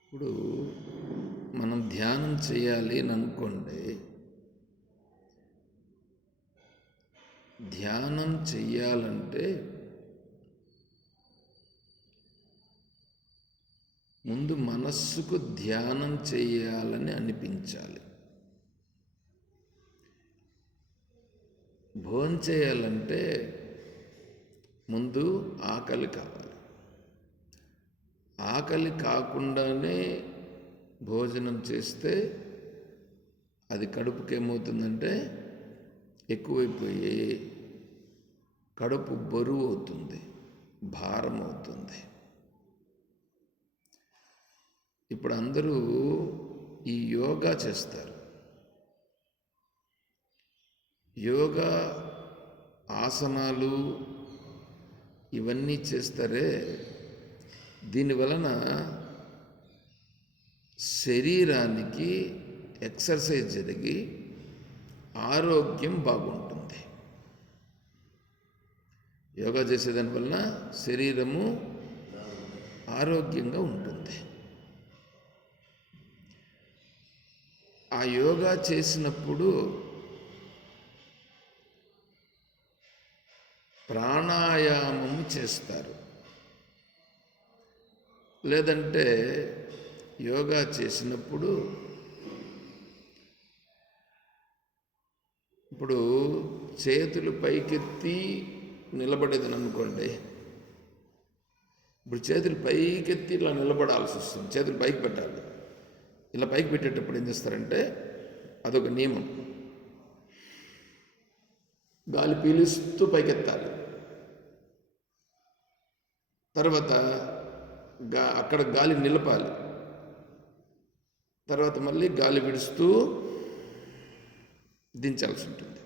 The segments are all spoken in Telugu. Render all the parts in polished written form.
ఇప్పుడు మనం ధ్యానం చేయాలి అని అనుకోండి, ధ్యానం చెయ్యాలంటే ముందు మనస్సుకు ధ్యానం చేయాలని అనిపించాలి. భోజనం చేయాలంటే ముందు ఆకలి కావాలి. ఆకలి కాకుండానే భోజనం చేస్తే అది కడుపుకి ఏమవుతుందంటే ఎక్కువైపోయి కడుపు బరువు అవుతుంది, భారం అవుతుంది. ఇప్పుడు అందరూ ఈ యోగా చేస్తారు. యోగా ఆసనాలు ఇవన్నీ చేస్తారే, దీనివలన శరీరానికి ఎక్సర్సైజ్ జరిగి ఆరోగ్యం బాగుంటుంది. యోగా చేసేదాని వలన శరీరము ఆరోగ్యంగా ఉంటుంది. ఆ యోగా చేసినప్పుడు ప్రాణాయామము చేస్తారు. లేదంటే యోగా చేసినప్పుడు ఇప్పుడు చేతులు పైకెత్తి నిలబడేదని అనుకోండి. ఇప్పుడు చేతులు పైకెత్తి ఇలా నిలబడాల్సి వస్తుంది. చేతులు పైకి పెట్టాలి. ఇలా పైకి పెట్టేటప్పుడు ఏం చేస్తారంటే అదొక నియమం. గాలి పీలుస్తూ పైకెత్తాలి. తర్వాత అక్కడ గాలి నిలపాలి. తర్వాత మళ్ళీ గాలి విడుస్తూ దించాల్సి ఉంటుంది.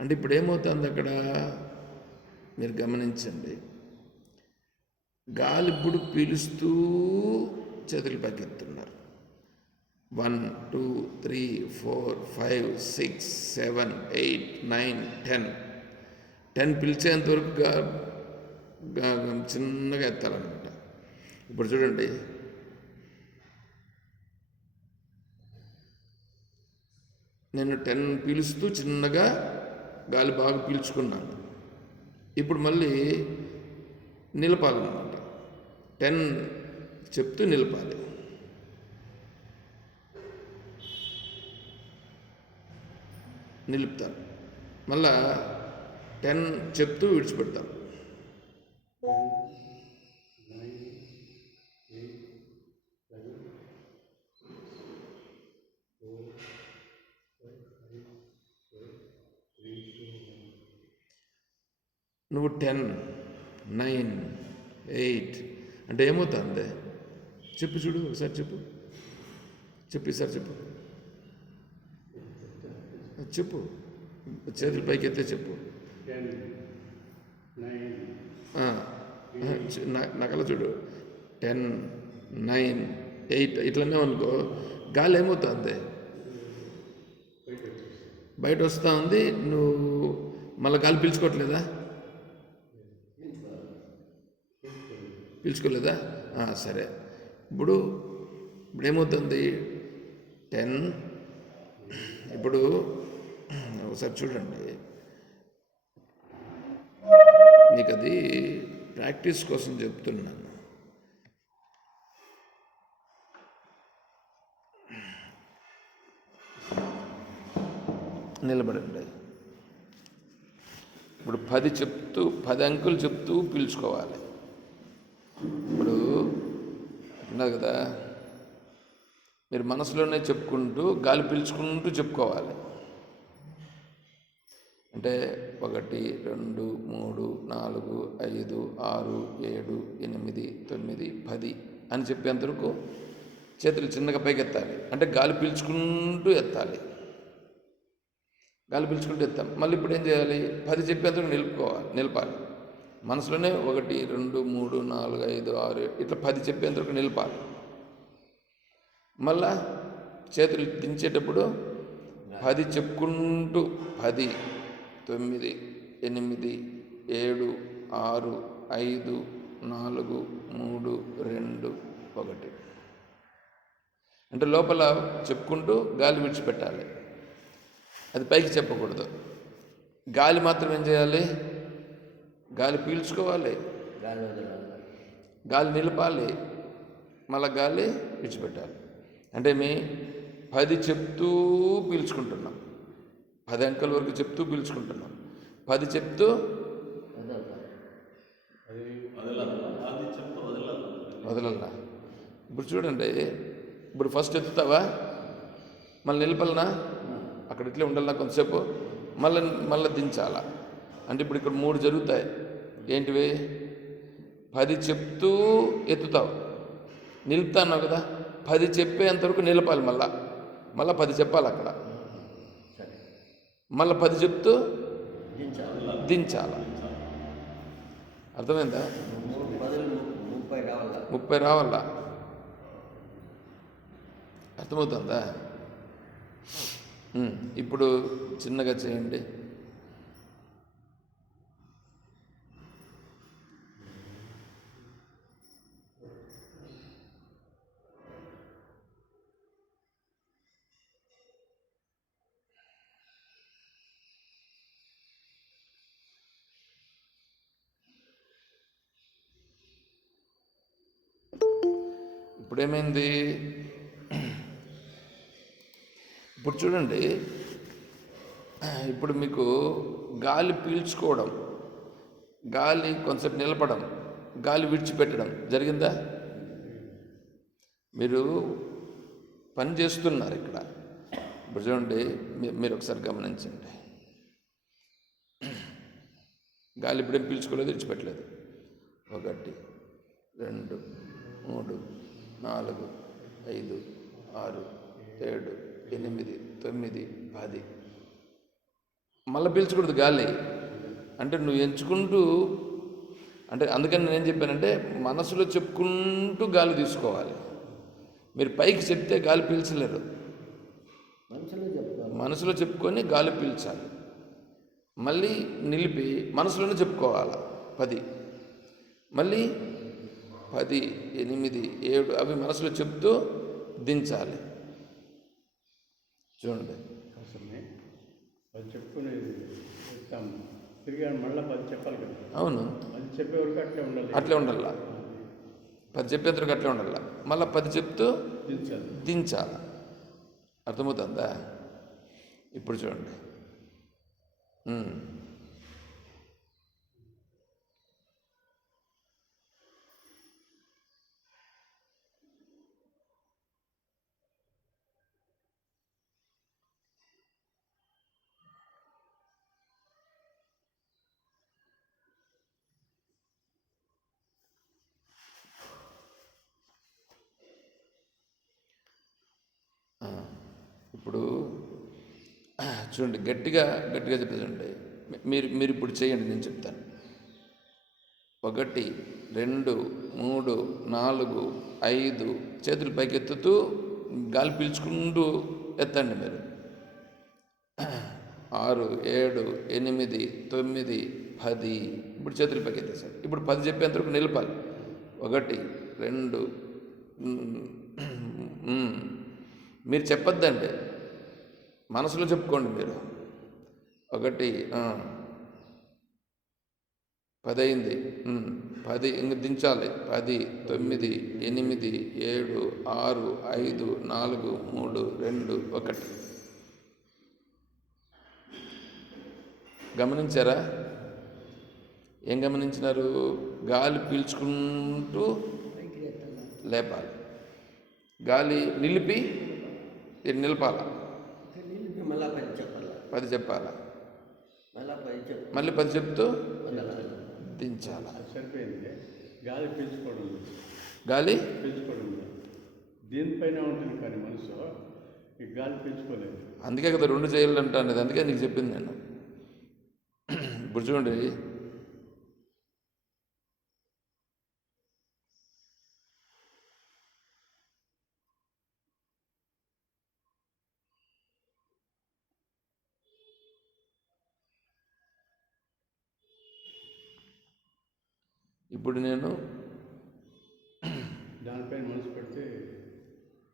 అంటే ఇప్పుడు ఏమవుతుంది అక్కడ మీరు గమనించండి. గాలి ఇప్పుడు పీలుస్తూ చేతులు పైకెత్తున్నారు. 1 2 3 4 5 6 7 8 9 10 పిలిచేంత వరకు చిన్నగా ఎత్తాలన్నమాట. ఇప్పుడు చూడండి, నేను 10 పీలుస్తూ చిన్నగా గాలి బాగా పీల్చుకున్నాను. ఇప్పుడు మళ్ళీ నిలపాలన్నమాట. 10 చెప్తూ నిలపాలి. నిలుపుతాను. మళ్ళా 10 చెప్తూ విడిచిపెడతాను. నువ్వు 10 9 8 అంటే ఏమవుతుంది చెప్పు. చూడు ఒకసారి చెప్పు. ఈసారి చెప్పు. చేతులు పైకి ఎత్తే చెప్పు. నకల చూడు. 10 9 8 ఇట్లనే అనుకో. గాలి ఏమవుతుంది బయట వస్తూ ఉంది. నువ్వు మళ్ళీ గాలి పీల్చుకోవట్లేదా? పీల్చుకోలేదా? సరే. ఇప్పుడు ఏమవుతుంది 10. ఇప్పుడు ఒకసారి చూడండి, మీకు అది ప్రాక్టీస్ కోసం చెప్తున్నాను. నిలబడండి. ఇప్పుడు 10 అంకులు చెప్తూ పీల్చుకోవాలి. ఇప్పుడు ఉన్నది కదా, మీరు మనసులోనే చెప్పుకుంటూ గాలి పీల్చుకుంటూ చెప్పుకోవాలి. అంటే 1 2 3 4 5 6 7 8 9 10 అని చెప్పేంతవరకు చేతులు చిన్నగా పైకి ఎత్తాలి. అంటే గాలి పీల్చుకుంటూ ఎత్తాలి. గాలి పీల్చుకుంటూ ఎత్తాం. మళ్ళీ ఇప్పుడు ఏం చేయాలి? 10 చెప్పేంతవరకు నిలపాలి. మనసులోనే 1 2 3 4 5 6 ఇట్లా 10 చెప్పేంతవరకు నిలపాలి. మళ్ళా చేతులు దించేటప్పుడు 10 చెప్పుకుంటూ 10 9 8 7 6 5 4 3 2 1. అంటే లోపల చెప్పుకుంటూ గాలి విడిచిపెట్టాలి. అది పైకి చెప్పకూడదు. గాలి మాత్రం ఏం చేయాలి? గాలి పీల్చుకోవాలి, గాలి నిలపాలి, మళ్ళీ గాలి విడిచిపెట్టాలి. అంటే 10 చెప్తూ పీల్చుకుంటున్నాం, 10 అంకెల వరకు చెప్తూ పీల్చుకుంటున్నాం, 10 చెప్తూ వదలల్లా. ఇప్పుడు చూడండి, ఇప్పుడు ఫస్ట్ ఎత్తుతావా, మళ్ళీ నిలపలనా, అక్కడ ఇట్లే ఉండాలన్నా కొంతసేపు, మళ్ళీ దించాలా. అంటే ఇప్పుడు ఇక్కడ 3 జరుగుతాయి. ఏంటివి? 10 చెప్తూ ఎత్తుతావు, నిలుపుతాన్నావు కదా, 10 చెప్పేంతవరకు నిలపాలి, మళ్ళీ 10 చెప్పాలి అక్కడ, మళ్ళీ 10 చెప్తూ దించాల. అర్థమైందా? 30 రావాలా. అర్థమవుతుందా? ఇప్పుడు చిన్నగా చేయండి. ఇప్పుడేమైంది? ఇప్పుడు చూడండి, ఇప్పుడు మీకు గాలి పీల్చుకోవడం, గాలి కొంచెం నిలపడం, గాలి విడిచిపెట్టడం జరిగిందా? మీరు పని చేస్తున్నారు ఇక్కడ. ఇప్పుడు చూడండి, మీరు ఒకసారి గమనించండి. గాలి ఇప్పుడేం పీల్చుకోలేదు, విడిచిపెట్టలేదు. 1 2 3 4 5 6 7 8 9 10. మళ్ళీ పీల్చకూడదు గాలి. అంటే నువ్వు ఎంచుకుంటూ, అంటే అందుకని నేనేం చెప్పానంటే మనసులో చెప్పుకుంటూ గాలి తీసుకోవాలి. మీరు పైకి చెప్తే గాలి పీల్చలేరు, మనసులో చెప్పుకొని గాలి పీల్చాలి, మళ్ళీ నిలిపి మనసులోనే చెప్పుకోవాలి 10, మళ్ళీ 10 8 7 అవి మనసులో చెప్తూ దించాలి. చూడండి, చెప్పుకునేది తిరిగి మళ్ళీ 10 చెప్పాలి కదా. అవును, 10 చెప్పే వరకు అట్లే ఉండాల, 10 చెప్పేంతవరకు అట్లే ఉండాల, మళ్ళీ 10 చెప్తూ దించాలి. అర్థమవుతుందా? ఇప్పుడు చూడండి, ఇప్పుడు చూడండి, గట్టిగా చెప్పేదండి. మీరు ఇప్పుడు చేయండి, నేను చెప్తాను. 1 2 3 4 5 చేతులు పైకి ఎత్తుతూ గాలి పీల్చుకుంటూ ఎత్తండి. మీరు 6 7 8 9 10. ఇప్పుడు చేతులు పైకి ఎత్తేసారు. ఇప్పుడు 10 చెప్పేంతవరకు నిలపాలి. 1 2 మీరు చెప్పొద్దండి, మనసులో చెప్పుకోండి. మీరు 1 10 అయింది, 10 ఇంక దించాలి. 10 9 8 7 6 5 4 3 2 1. గమనించారా? ఏం గమనించినారు? గాలి పీల్చుకుంటూ లేపాలి, గాలి నిలిపి నిలపాల, 10 చెప్పాలా, మళ్ళీ 10 చెప్తూ దించాల. సరిపోయింది. గాలి పీల్చుకోవడం, దీనిపైన ఉంటుంది కానీ మనసు ఈ గాలి పీల్చుకోలేదు. అందుకే కదా 2 చేయాలంటాను. అందుకే నీకు చెప్పింది నేను. ఇప్పుడు చూడండి, ఇప్పుడు నేను దానిపైన మనసు పెడితే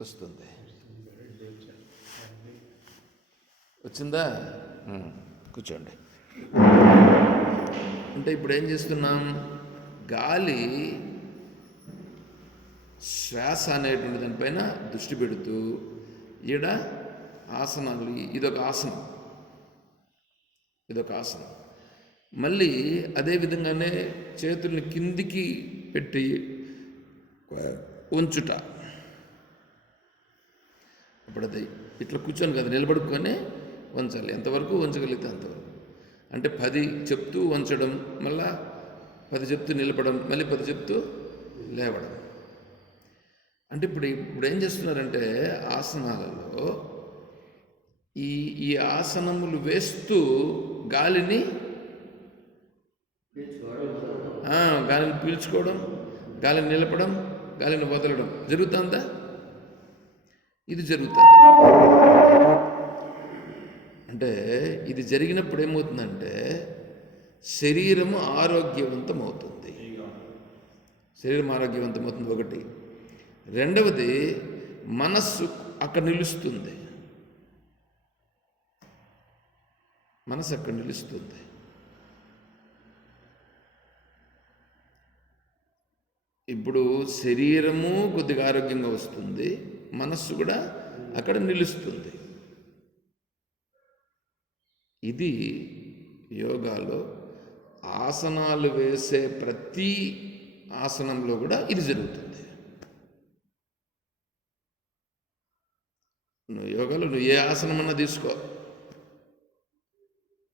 వస్తుంది. వస్తుంది కదా. ఇప్పుడు వచ్చాను అది వచ్చిందా? కూర్చోండి. అంటే ఇప్పుడు ఏం చేస్తున్నాం? గాలి శ్వాస అనేటువంటి దానిపైన దృష్టి పెడుతూ ఈడ ఆసనాలు, ఇదొక ఆసనం, ఇదొక ఆసనం. మళ్ళీ అదే విధంగానే చేతుల్ని కిందికి పెట్టి ఉంచుట. అప్పుడు అది ఇట్లా కూర్చొని కదా, నిలబడుకొని వంచాలి. ఎంతవరకు వంచగలిగితే అంతవరకు. అంటే 10 చెప్తూ వంచడం, మళ్ళా 10 చెప్తూ నిలబడడం, మళ్ళీ 10 చెప్తూ లేవడం. అంటే ఇప్పుడు ఏం చేస్తున్నారంటే ఆసనాలలో ఈ ఆసనములు వేస్తూ గాలిని పీల్చుకోవడం, గాలిని నిలపడం, గాలిని వదలడం జరుగుతుందా? ఇది జరుగుతుంది. అంటే ఇది జరిగినప్పుడు ఏమవుతుందంటే శరీరము ఆరోగ్యవంతం అవుతుంది. శరీరం ఆరోగ్యవంతం అవుతుంది ఒకటి. రెండవది, మనస్సు అక్కడ నిలుస్తుంది. మనసు అక్కడ నిలుస్తుంది. ఇప్పుడు శరీరము కొద్దిగా ఆరోగ్యంగా వస్తుంది, మనస్సు కూడా అక్కడ నిలుస్తుంది. ఇది యోగాలో ఆసనాలు వేసే ప్రతి ఆసనంలో కూడా ఇది జరుగుతుంది. యోగాలో నువ్వు ఏ ఆసనం అన్నా తీసుకో,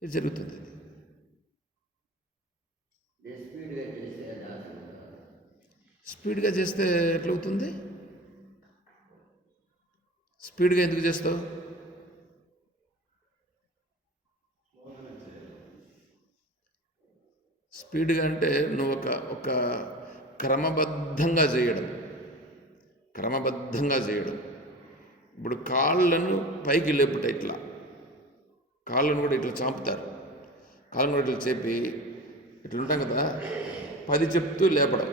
ఇది జరుగుతుంది. స్పీడ్గా చేస్తే ఎట్లవుతుంది? స్పీడ్గా ఎందుకు చేస్తావు? స్పీడ్గా అంటే నువ్వు ఒక క్రమబద్ధంగా చేయడం. ఇప్పుడు కాళ్ళను పైకి లేపుట, ఇట్లా కాళ్ళను కూడా ఇట్లా చాపుతారు. కాళ్ళను కూడా ఇట్లా చేపి ఇట్లా ఉంటాం కదా, 10 చెప్తూ లేపడం.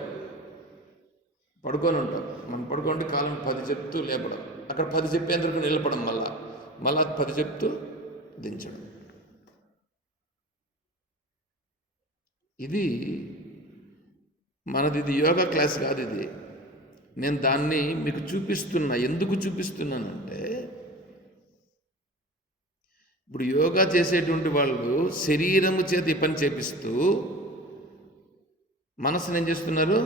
పడుకొని ఉంటాం, మనం పడుకుంటే కాళ్ళను 10 చెప్తూ లేపడం, అక్కడ 10 చెప్పేందుకు నిలపడం, మళ్ళా 10 చెప్తూ దించడం. ఇది మనది యోగా క్లాస్ కాదు ఇది. నేను దాన్ని మీకు చూపిస్తున్నా. ఎందుకు చూపిస్తున్నానంటే ఇప్పుడు యోగా చేసేటువంటి వాళ్ళు శరీరము చేత ఈ పని చేపిస్తూ మనసుని ఏం చేస్తున్నారు?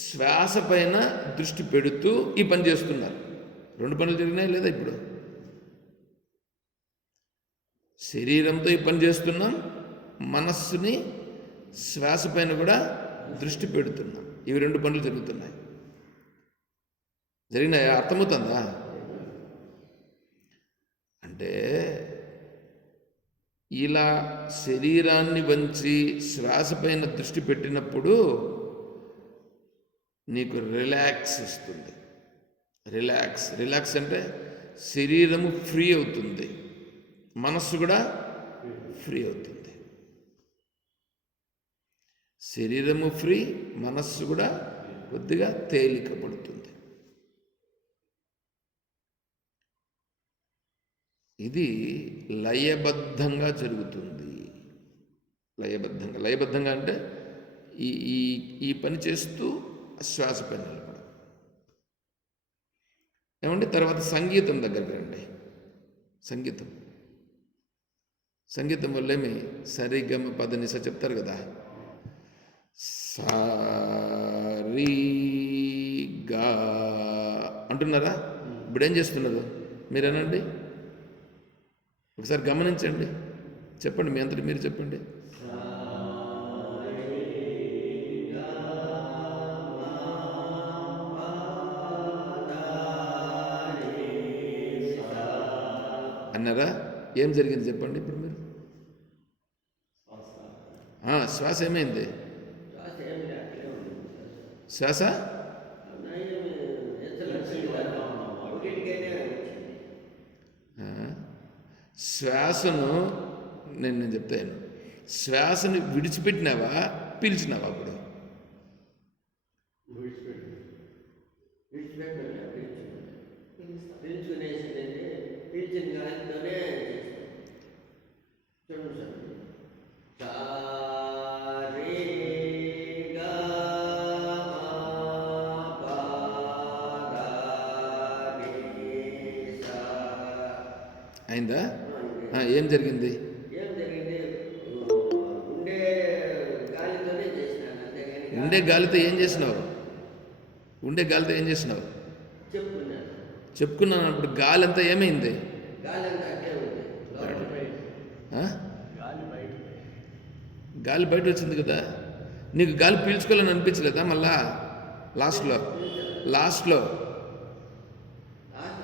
శ్వాస పైన దృష్టి పెడుతూ ఈ పని చేస్తున్నారు. 2 పనులు జరిగినాయి లేదా? ఇప్పుడు శరీరంతో ఈ పని చేస్తున్నాం, మనస్సుని శ్వాస పైన కూడా దృష్టి పెడుతున్నాం. ఇవి 2 పనులు జరుగుతున్నాయి. జరిగినాయా? అర్థమవుతుందా? అంటే ఇలా శరీరాన్ని వంచి శ్వాస పైన దృష్టి పెట్టినప్పుడు నీకు రిలాక్స్ వస్తుంది. రిలాక్స్ అంటే శరీరము ఫ్రీ అవుతుంది, మనస్సు కూడా ఫ్రీ అవుతుంది. శరీరము ఫ్రీ, మనస్సు కూడా కొద్దిగా తేలిక పడుతుంది. ఇది లయబద్ధంగా జరుగుతుంది. లయబద్ధంగా అంటే ఈ పని చేస్తూ శ్వాస పైన నిలబడం. ఏమంటే తర్వాత సంగీతం దగ్గరికి రండి. సంగీతం వల్ల ఏమి సరిగమ పదనిస చెప్తారు కదా, సారీగా అంటున్నారా? ఇప్పుడు ఏం చేస్తున్నారు మీరేనండి? ఒకసారి గమనించండి, చెప్పండి, మీ అంతటి మీరు చెప్పండి. అన్నారా? ఏం జరిగింది చెప్పండి ఇప్పుడు మీరు. శ్వాస ఏమైంది? శ్వాస శ్వాసను నేను చెప్తాను. శ్వాసను విడిచిపెట్టినావా, పీల్చినావా? అప్పుడు పీల్చుకునేసింది పీల్చిన గాలితోనే చూడండి సార్ రే గా మా పా దా రే సా. అయిందా? ఏం జరిగింది? ఏం జరిగింది? ఉండే గాలితోనే చేసినాను, అంతేగాని ఉండే గాలితో ఏం చేసినావు? ఉండే గాలితో ఏం చేసినావు? చెప్పుకున్నాను. చెప్పుకున్నాను. అప్పుడు గాలి అంతా ఏమైంది? గాలి అంతా అట్లే ఉంది. ఆ? గాలి బయట గాలి బయట వచ్చింది కదా. నీకు గాలి పీల్చుకోవాలని అనిపించలేదా మళ్ళా లాస్ట్లో? లాస్ట్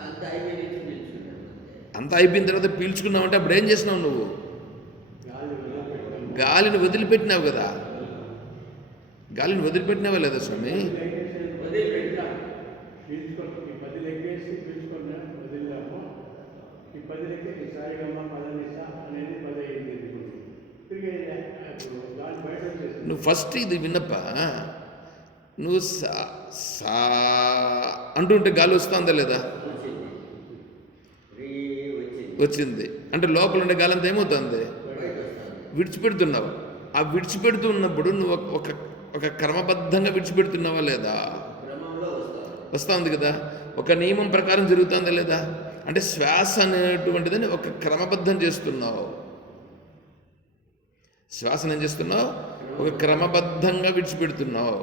అంతా అయిపోయి నుంచి పీల్చుకున్నాను అంతే. అంతా అయిపోయిన తర్వాత పీల్చుకున్నావు అంటే అప్పుడు ఏం చేసినావు నువ్వు? గాలి వదిలిపెట్టాను. గాలిని వదిలిపెట్టినావు కదా. గాలిని వదిలిపెట్టినావా లేదా స్వామి? వదిలిపెట్టినా. పీల్చుకొని ఈ 10 లెక్కేసి పీల్చుకున్నా వదిలినాము. ఈ 10 లెక్కేసి సాయిగమ్మ పదనిస అనేది 10 అయింది. తిరిగి గాలి బయట వచ్చేసింది. నువ్వు ఫస్ట్ ఇది విన్నప్ప, నువ్వు సా సా అంటుంటే గాలి వస్తుందా లేదా? వచ్చింది. రీ వచ్చింది. వచ్చింది అంటే లోపల ఉండే గాలి అంతా ఏమవుతుంది? బయట వస్తుంది. విడిచిపెడుతున్నావు. ఆ విడిచిపెడుతూ ఉన్నప్పుడు నువ్వు ఒక ఒక క్రమబద్ధంగా విడిచిపెడుతున్నావా లేదా? క్రమంలో వస్తుంది. వస్తూ ఉంది కదా. ఒక నియమం ప్రకారం జరుగుతుందా లేదా? అంటే శ్వాస అనేటువంటిదని ఒక క్రమబద్ధం చేస్తున్నావు. శ్వాసను ఏం చేస్తున్నావు? ఒక క్రమబద్ధంగా విడిచిపెడుతున్నావు.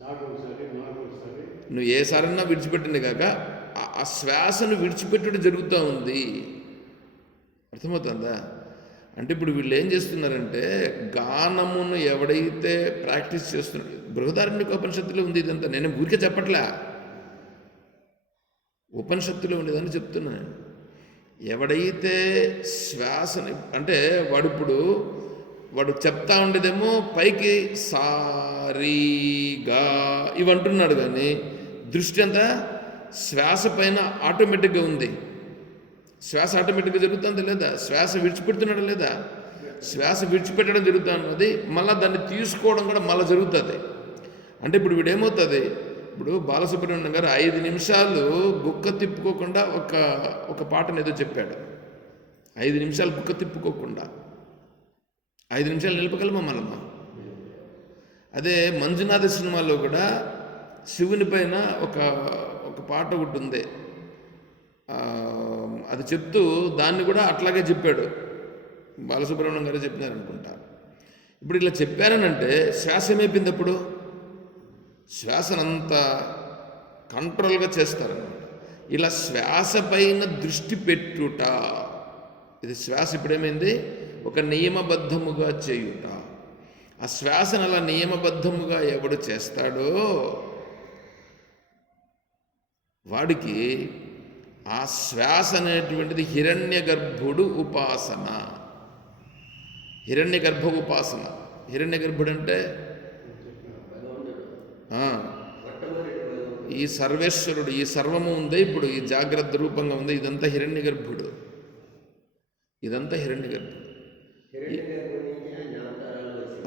సాగు ఒకసారి, నాలుగు ఒకసారి. నువ్వు ఏసారన్నా విడిచిపెట్టింది కాక ఆ శ్వాసను విడిచిపెట్టడం జరుగుతూ ఉంది. అర్థమవుతుందా? అంటే ఇప్పుడు వీళ్ళు ఏం చేస్తున్నారంటే గానమును ఎవడైతే ప్రాక్టీస్ చేస్తున్నాడు, బృహదారణ్యకోపనిషత్తులో ఉంది ఇదంతా. నేను ఊరికే చెప్పట్లే, ఉపనిషత్తులో ఉండేదని చెప్తున్నాను. ఎవడైతే శ్వాసని అంటే వాడు చెప్తా ఉండేదేమో పైకి సారీగా ఇవి అంటున్నాడు, కానీ దృష్టి అంతా శ్వాస పైన ఆటోమేటిక్గా ఉంది. శ్వాస ఆటోమేటిక్గా జరుగుతుంది లేదా? శ్వాస విడిచిపెడుతున్నాడు లేదా? శ్వాస విడిచిపెట్టడం జరుగుతున్నది, మళ్ళీ దాన్ని తీసుకోవడం కూడా మళ్ళీ జరుగుతుంది. అంటే ఇప్పుడు వీడేమవుతుంది, ఇప్పుడు బాలసుబ్రహ్మణ్యం గారు 5 నిమిషాలు గుక్క తిప్పుకోకుండా ఒక పాటను ఏదో చెప్పాడు. 5 నిమిషాలు గుక్క తిప్పుకోకుండా 5 నిమిషాలు నిలపగలమా మనమ్మ? అదే మంజునాథ సినిమాలో కూడా శివుని పైన ఒక పాట ఒకటి ఉంది. అది చెప్తూ దాన్ని కూడా అట్లాగే చెప్పాడు. బాలసుబ్రహ్మణ్యం గారు చెప్పినారనుకుంటా. ఇప్పుడు ఇట్లా చెప్పారనంటే శ్వాస ఏమైపోయింది? అప్పుడు శ్వాసనంతా కంట్రోల్గా చేస్తారనమాట. ఇలా శ్వాస పైన దృష్టి పెట్టుట, ఇది శ్వాస ఇప్పుడేమైంది? ఒక నియమబద్ధముగా చేయుట. ఆ శ్వాసను అలా నియమబద్ధముగా ఎవడు చేస్తాడో వాడికి ఆ శ్వాస అనేటువంటిది హిరణ్య గర్భుడు ఉపాసన. హిరణ్య గర్భ ఉపాసన. హిరణ్య గర్భుడు అంటే ఈ సర్వేశ్వరుడు, ఈ సర్వము ఉంది, ఇప్పుడు ఈ జాగ్రత్త రూపంగా ఉంది, ఇదంతా హిరణ్య గర్భుడు. ఇదంతా హిరణ్య గర్భుడు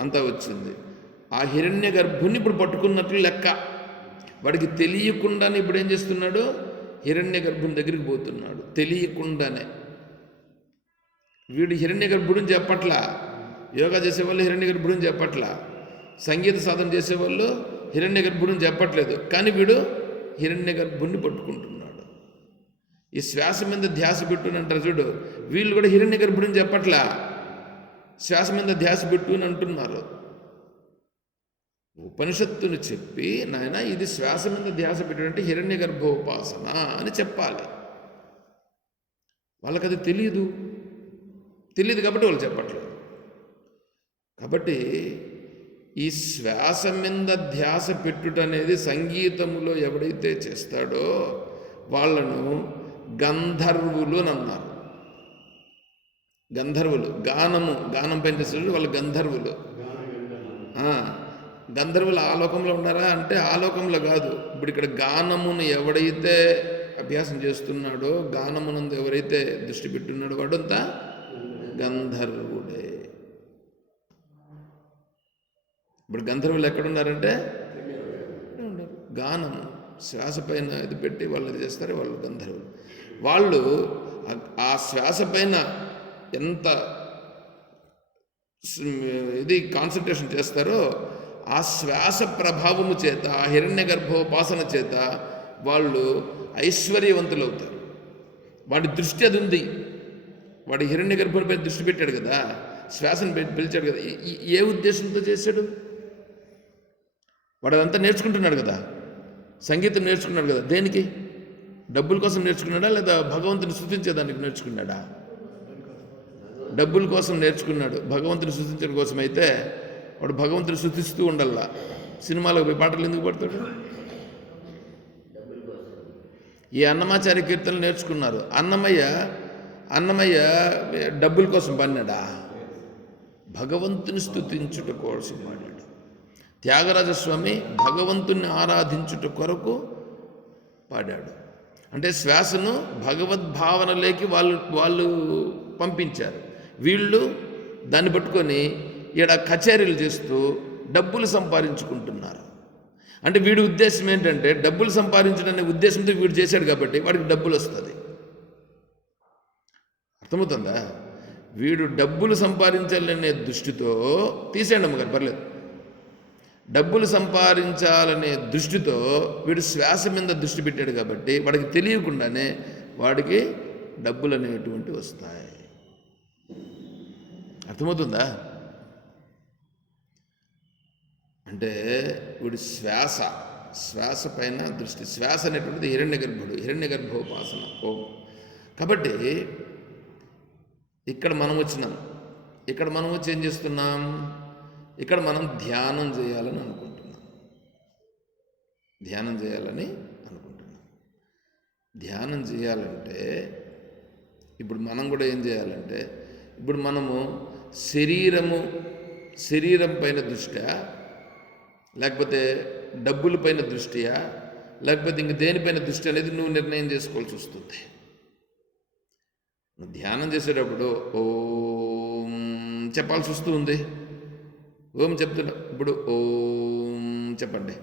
అంతా వచ్చింది. ఆ హిరణ్య గర్భుని ఇప్పుడు పట్టుకున్నట్లు లెక్క. వాడికి తెలియకుండానే ఇప్పుడు ఏం చేస్తున్నాడు? హిరణ్య గర్భుని దగ్గరికి పోతున్నాడు తెలియకుండానే. వీడు హిరణ్య గర్భుడిని చెప్పట్లా. యోగా చేసేవాళ్ళు హిరణ్య గర్భుడిని చెప్పట్లా. సంగీత సాధన చేసేవాళ్ళు హిరణ్య గర్భుడిని చెప్పట్లేదు. కానీ వీడు హిరణ్య గర్భుడిని పట్టుకుంటున్నాడు. ఈ శ్వాస మీద ధ్యాస పెట్టుని అంటారు చూడు, వీళ్ళు కూడా హిరణ్య గర్భుడిని చెప్పట్లా, శ్వాస మీద ధ్యాస పెట్టు అని అంటున్నారు. ఉపనిషత్తుని చెప్పి నాయన ఇది శ్వాస మీద ధ్యాస పెట్టడంటే హిరణ్య గర్భోపాసన అని చెప్పాలి. వాళ్ళకి అది తెలియదు కాబట్టి వాళ్ళు చెప్పట్లేదు. కాబట్టి ఈ శ్వాస మీద ధ్యాస పెట్టుట అనేది సంగీతములో ఎవడైతే చేస్తాడో వాళ్ళను గంధర్వులు అని అన్నారు. గంధర్వులు గానం పైన చేసేవాళ్ళు వాళ్ళు గంధర్వులు. గంధర్వులు ఆ లోకంలో ఉన్నారా అంటే ఆ లోకంలో కాదు. ఇప్పుడు ఇక్కడ గానమును ఎవడైతే అభ్యాసం చేస్తున్నాడో, గానమునందు ఎవరైతే దృష్టి పెట్టున్నాడో వాడంతా గంధర్వుడే. ఇప్పుడు గంధర్వులు ఎక్కడున్నారంటే గానము శ్వాస పైన ఇది పెట్టి వాళ్ళు ఇది చేస్తారు, వాళ్ళు గంధర్వులు. వాళ్ళు ఆ శ్వాస పైన ఎంత ఇది కాన్సన్ట్రేషన్ చేస్తారో ఆ శ్వాస ప్రభావము చేత, ఆ హిరణ్య గర్భోపాసన చేత వాళ్ళు ఐశ్వర్యవంతులు అవుతారు. వాడి దృష్టి అది ఉంది. వాడి హిరణ్య గర్భంపై దృష్టి పెట్టాడు కదా, శ్వాసను పిలిచాడు కదా. ఏ ఉద్దేశంతో చేశాడు? వాడు అదంతా నేర్చుకుంటున్నాడు కదా, సంగీతం నేర్చుకున్నాడు కదా. దేనికి? డబ్బుల కోసం నేర్చుకున్నాడా లేదా భగవంతుని స్తుతించేదానికి నేర్చుకున్నాడా? డబ్బుల కోసం నేర్చుకున్నాడు. భగవంతుని స్తుతించడం కోసం అయితే వాడు భగవంతుని స్తుతిస్తూ ఉండాలా. సినిమాలకు పోయి పాటలు ఎందుకు పడతాడు? ఈ అన్నమాచార్య కీర్తనలు నేర్చుకున్నారు. అన్నమయ్య డబ్బుల కోసం పన్నాడా? భగవంతుని స్తుతించుట కోసం పాడాడు. త్యాగరాజస్వామి భగవంతుని ఆరాధించుట కొరకు పాడాడు. అంటే శ్వాసను భగవద్భావనలోకి వాళ్ళు పంపించారు. వీళ్ళు దాన్ని పట్టుకొని ఈడ కచేరీలు చేస్తూ డబ్బులు సంపాదించుకుంటున్నారు. అంటే వీడి ఉద్దేశం ఏంటంటే డబ్బులు సంపాదించడం అనే ఉద్దేశంతో వీడు చేశాడు కాబట్టి వాడికి డబ్బులు వస్తుంది. అర్థమవుతుందా? వీడు డబ్బులు సంపాదించాలనే దృష్టితో తీసేయండి అమ్మగారు, పర్లేదు. డబ్బులు సంపాదించాలనే దృష్టితో వీడు శ్వాస మీద దృష్టి పెట్టాడు కాబట్టి వాడికి తెలియకుండానే వాడికి డబ్బులు అనేటువంటివి వస్తాయి. అర్థమవుతుందా? అంటే వీడు శ్వాస పైన దృష్టి. శ్వాస అనేటువంటిది హిరణ్య గర్భోపాసన ఓం. కాబట్టి ఇక్కడ మనం వచ్చి ఏం చేస్తున్నాం? ఇక్కడ మనం ధ్యానం చేయాలని అనుకుంటున్నాం. ధ్యానం చేయాలంటే ఇప్పుడు మనం కూడా ఏం చేయాలంటే, ఇప్పుడు మనము శరీరం పైన దృష్ట్యా, లేకపోతే డబ్బుల పైన దృష్ట్యా, లేకపోతే ఇంక దేనిపైన దృష్టి అనేది నువ్వు నిర్ణయం చేసుకోవాల్సి వస్తుంది. నువ్వు ధ్యానం చేసేటప్పుడు ఓం చెప్పాల్సి వస్తుంది. ఓం చెప్తున్నా. ఇప్పుడు ఓం చెప్పండి.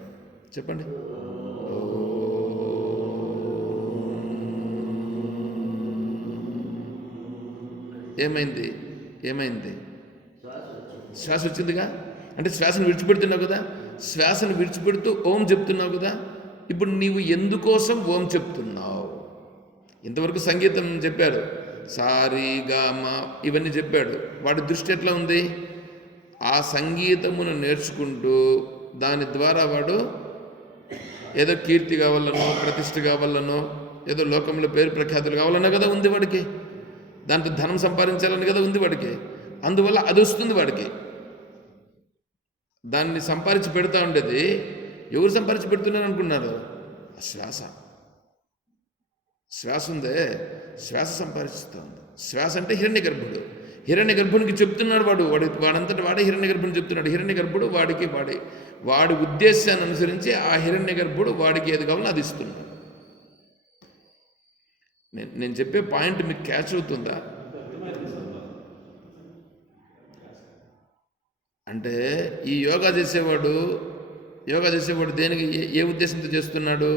ఏమైంది? శ్వాస వచ్చిందిగా. అంటే శ్వాసను విడిచిపెడుతున్నావు కదా, శ్వాసను విడిచిపెడుతూ ఓం చెప్తున్నావు కదా. ఇప్పుడు నీవు ఎందుకోసం ఓం చెప్తున్నావు? ఇంతవరకు సంగీతం చెప్పారు, సారీ గామ ఇవన్నీ చెప్పాడు. వాడి దృష్టి ఎట్లా ఉంది? ఆ సంగీతమును నేర్చుకుంటూ దాని ద్వారా వాడు ఏదో కీర్తి కావాలనో, ప్రతిష్ఠ కావాలనో, ఏదో లోకంలో పేరు ప్రఖ్యాతులు కావాలన్నా కదా ఉంది వాడికి. దాంతో ధనం సంపాదించాలని కదా ఉంది వాడికి. అందువల్ల అది వస్తుంది వాడికి. దాన్ని సంపాదించి పెడతా ఉండేది ఎవరు సంపాదించి పెడుతున్నారు అనుకున్నారు? శ్వాస ఉందే, శ్వాస సంపాదిస్తుంది. శ్వాస అంటే హిరణ్య గర్భునికి చెప్తున్నాడు వాడంతటి వాడే హిరణ్య గర్భుని చెప్తున్నాడు. హిరణ్య గర్భుడు వాడి ఉద్దేశాన్ని అనుసరించి ఆ హిరణ్య గర్భుడు వాడికి ఏది కావాలో అది ఇస్తున్నాడు. నేను చెప్పే పాయింట్ మీకు క్యాచ్ అవుతుందా? అంటే ఈ యోగా చేసేవాడు దేనికి, ఏ ఉద్దేశంతో చేస్తున్నాడు?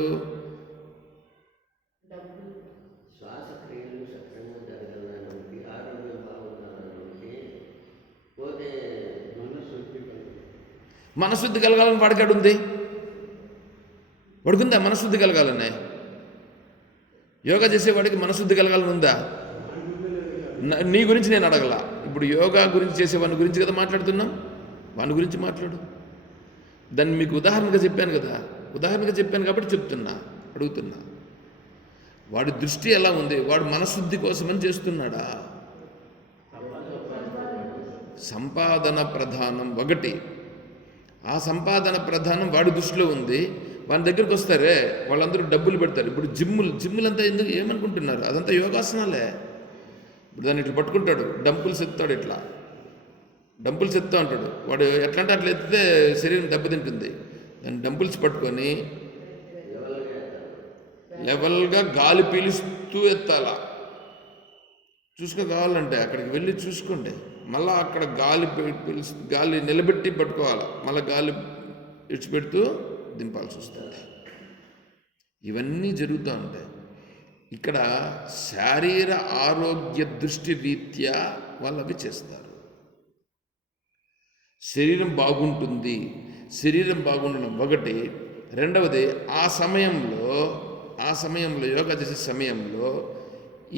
శ్వాసక్రియలు సక్రమంగా జరగాలనుకుంటే, ఆరోగ్యం బాగుండాలనుకుంటే, పోతే మనశుద్ధి కలగాలని వాడికాడు ఉంది. వాడుకుందా మనశుద్ధి కలగాలనే? యోగా చేసేవాడికి మనశుద్ధి కలగాలని ఉందా? నీ గురించి నేను అడగల. ఇప్పుడు యోగా గురించి చేసేవాడి గురించి కదా మాట్లాడుతున్నాం. వాని గురించి మాట్లాడు. దాన్ని మీకు ఉదాహరణగా చెప్పాను కాబట్టి అడుగుతున్నా. వాడి దృష్టి ఎలా ఉంది? వాడు మనశుద్ధి కోసమని చేస్తున్నాడా? సంపాదన ప్రధానం ఒకటి. ఆ సంపాదన ప్రధానం వాడి దృష్టిలో ఉంది. వాని దగ్గరికి వస్తారే వాళ్ళందరూ డబ్బులు పెడతారు. ఇప్పుడు జిమ్ములంతా ఎందుకు ఏమనుకుంటున్నారు? అదంతా యోగాసనాలే. ఇప్పుడు దాన్ని ఇట్లా పట్టుకుంటాడు, డంపుల్స్ ఎత్తాడు, డంపుల్స్ ఎత్తా అంటాడు. వాడు ఎట్లా అంటే అట్లా ఎత్తితే శరీరం దెబ్బతింటుంది. దాన్ని డంపుల్స్ పట్టుకొని లెవెల్గా గాలి పీలుస్తూ ఎత్తాలా. కావాలంటే అక్కడికి వెళ్ళి చూసుకోండి. మళ్ళీ అక్కడ గాలి నిలబెట్టి పట్టుకోవాలి. మళ్ళీ గాలి ఇడిచిపెడుతూ దింపాల్సి వస్తుంది. ఇవన్నీ జరుగుతూ ఉంటాయి. ఇక్కడ శారీర ఆరోగ్య దృష్టి రీత్యా వాళ్ళు అవి చేస్తారు. శరీరం బాగుంటుంది, శరీరం బాగుండడం ఒకటి. రెండవది ఆ సమయంలో యోగా చేసే సమయంలో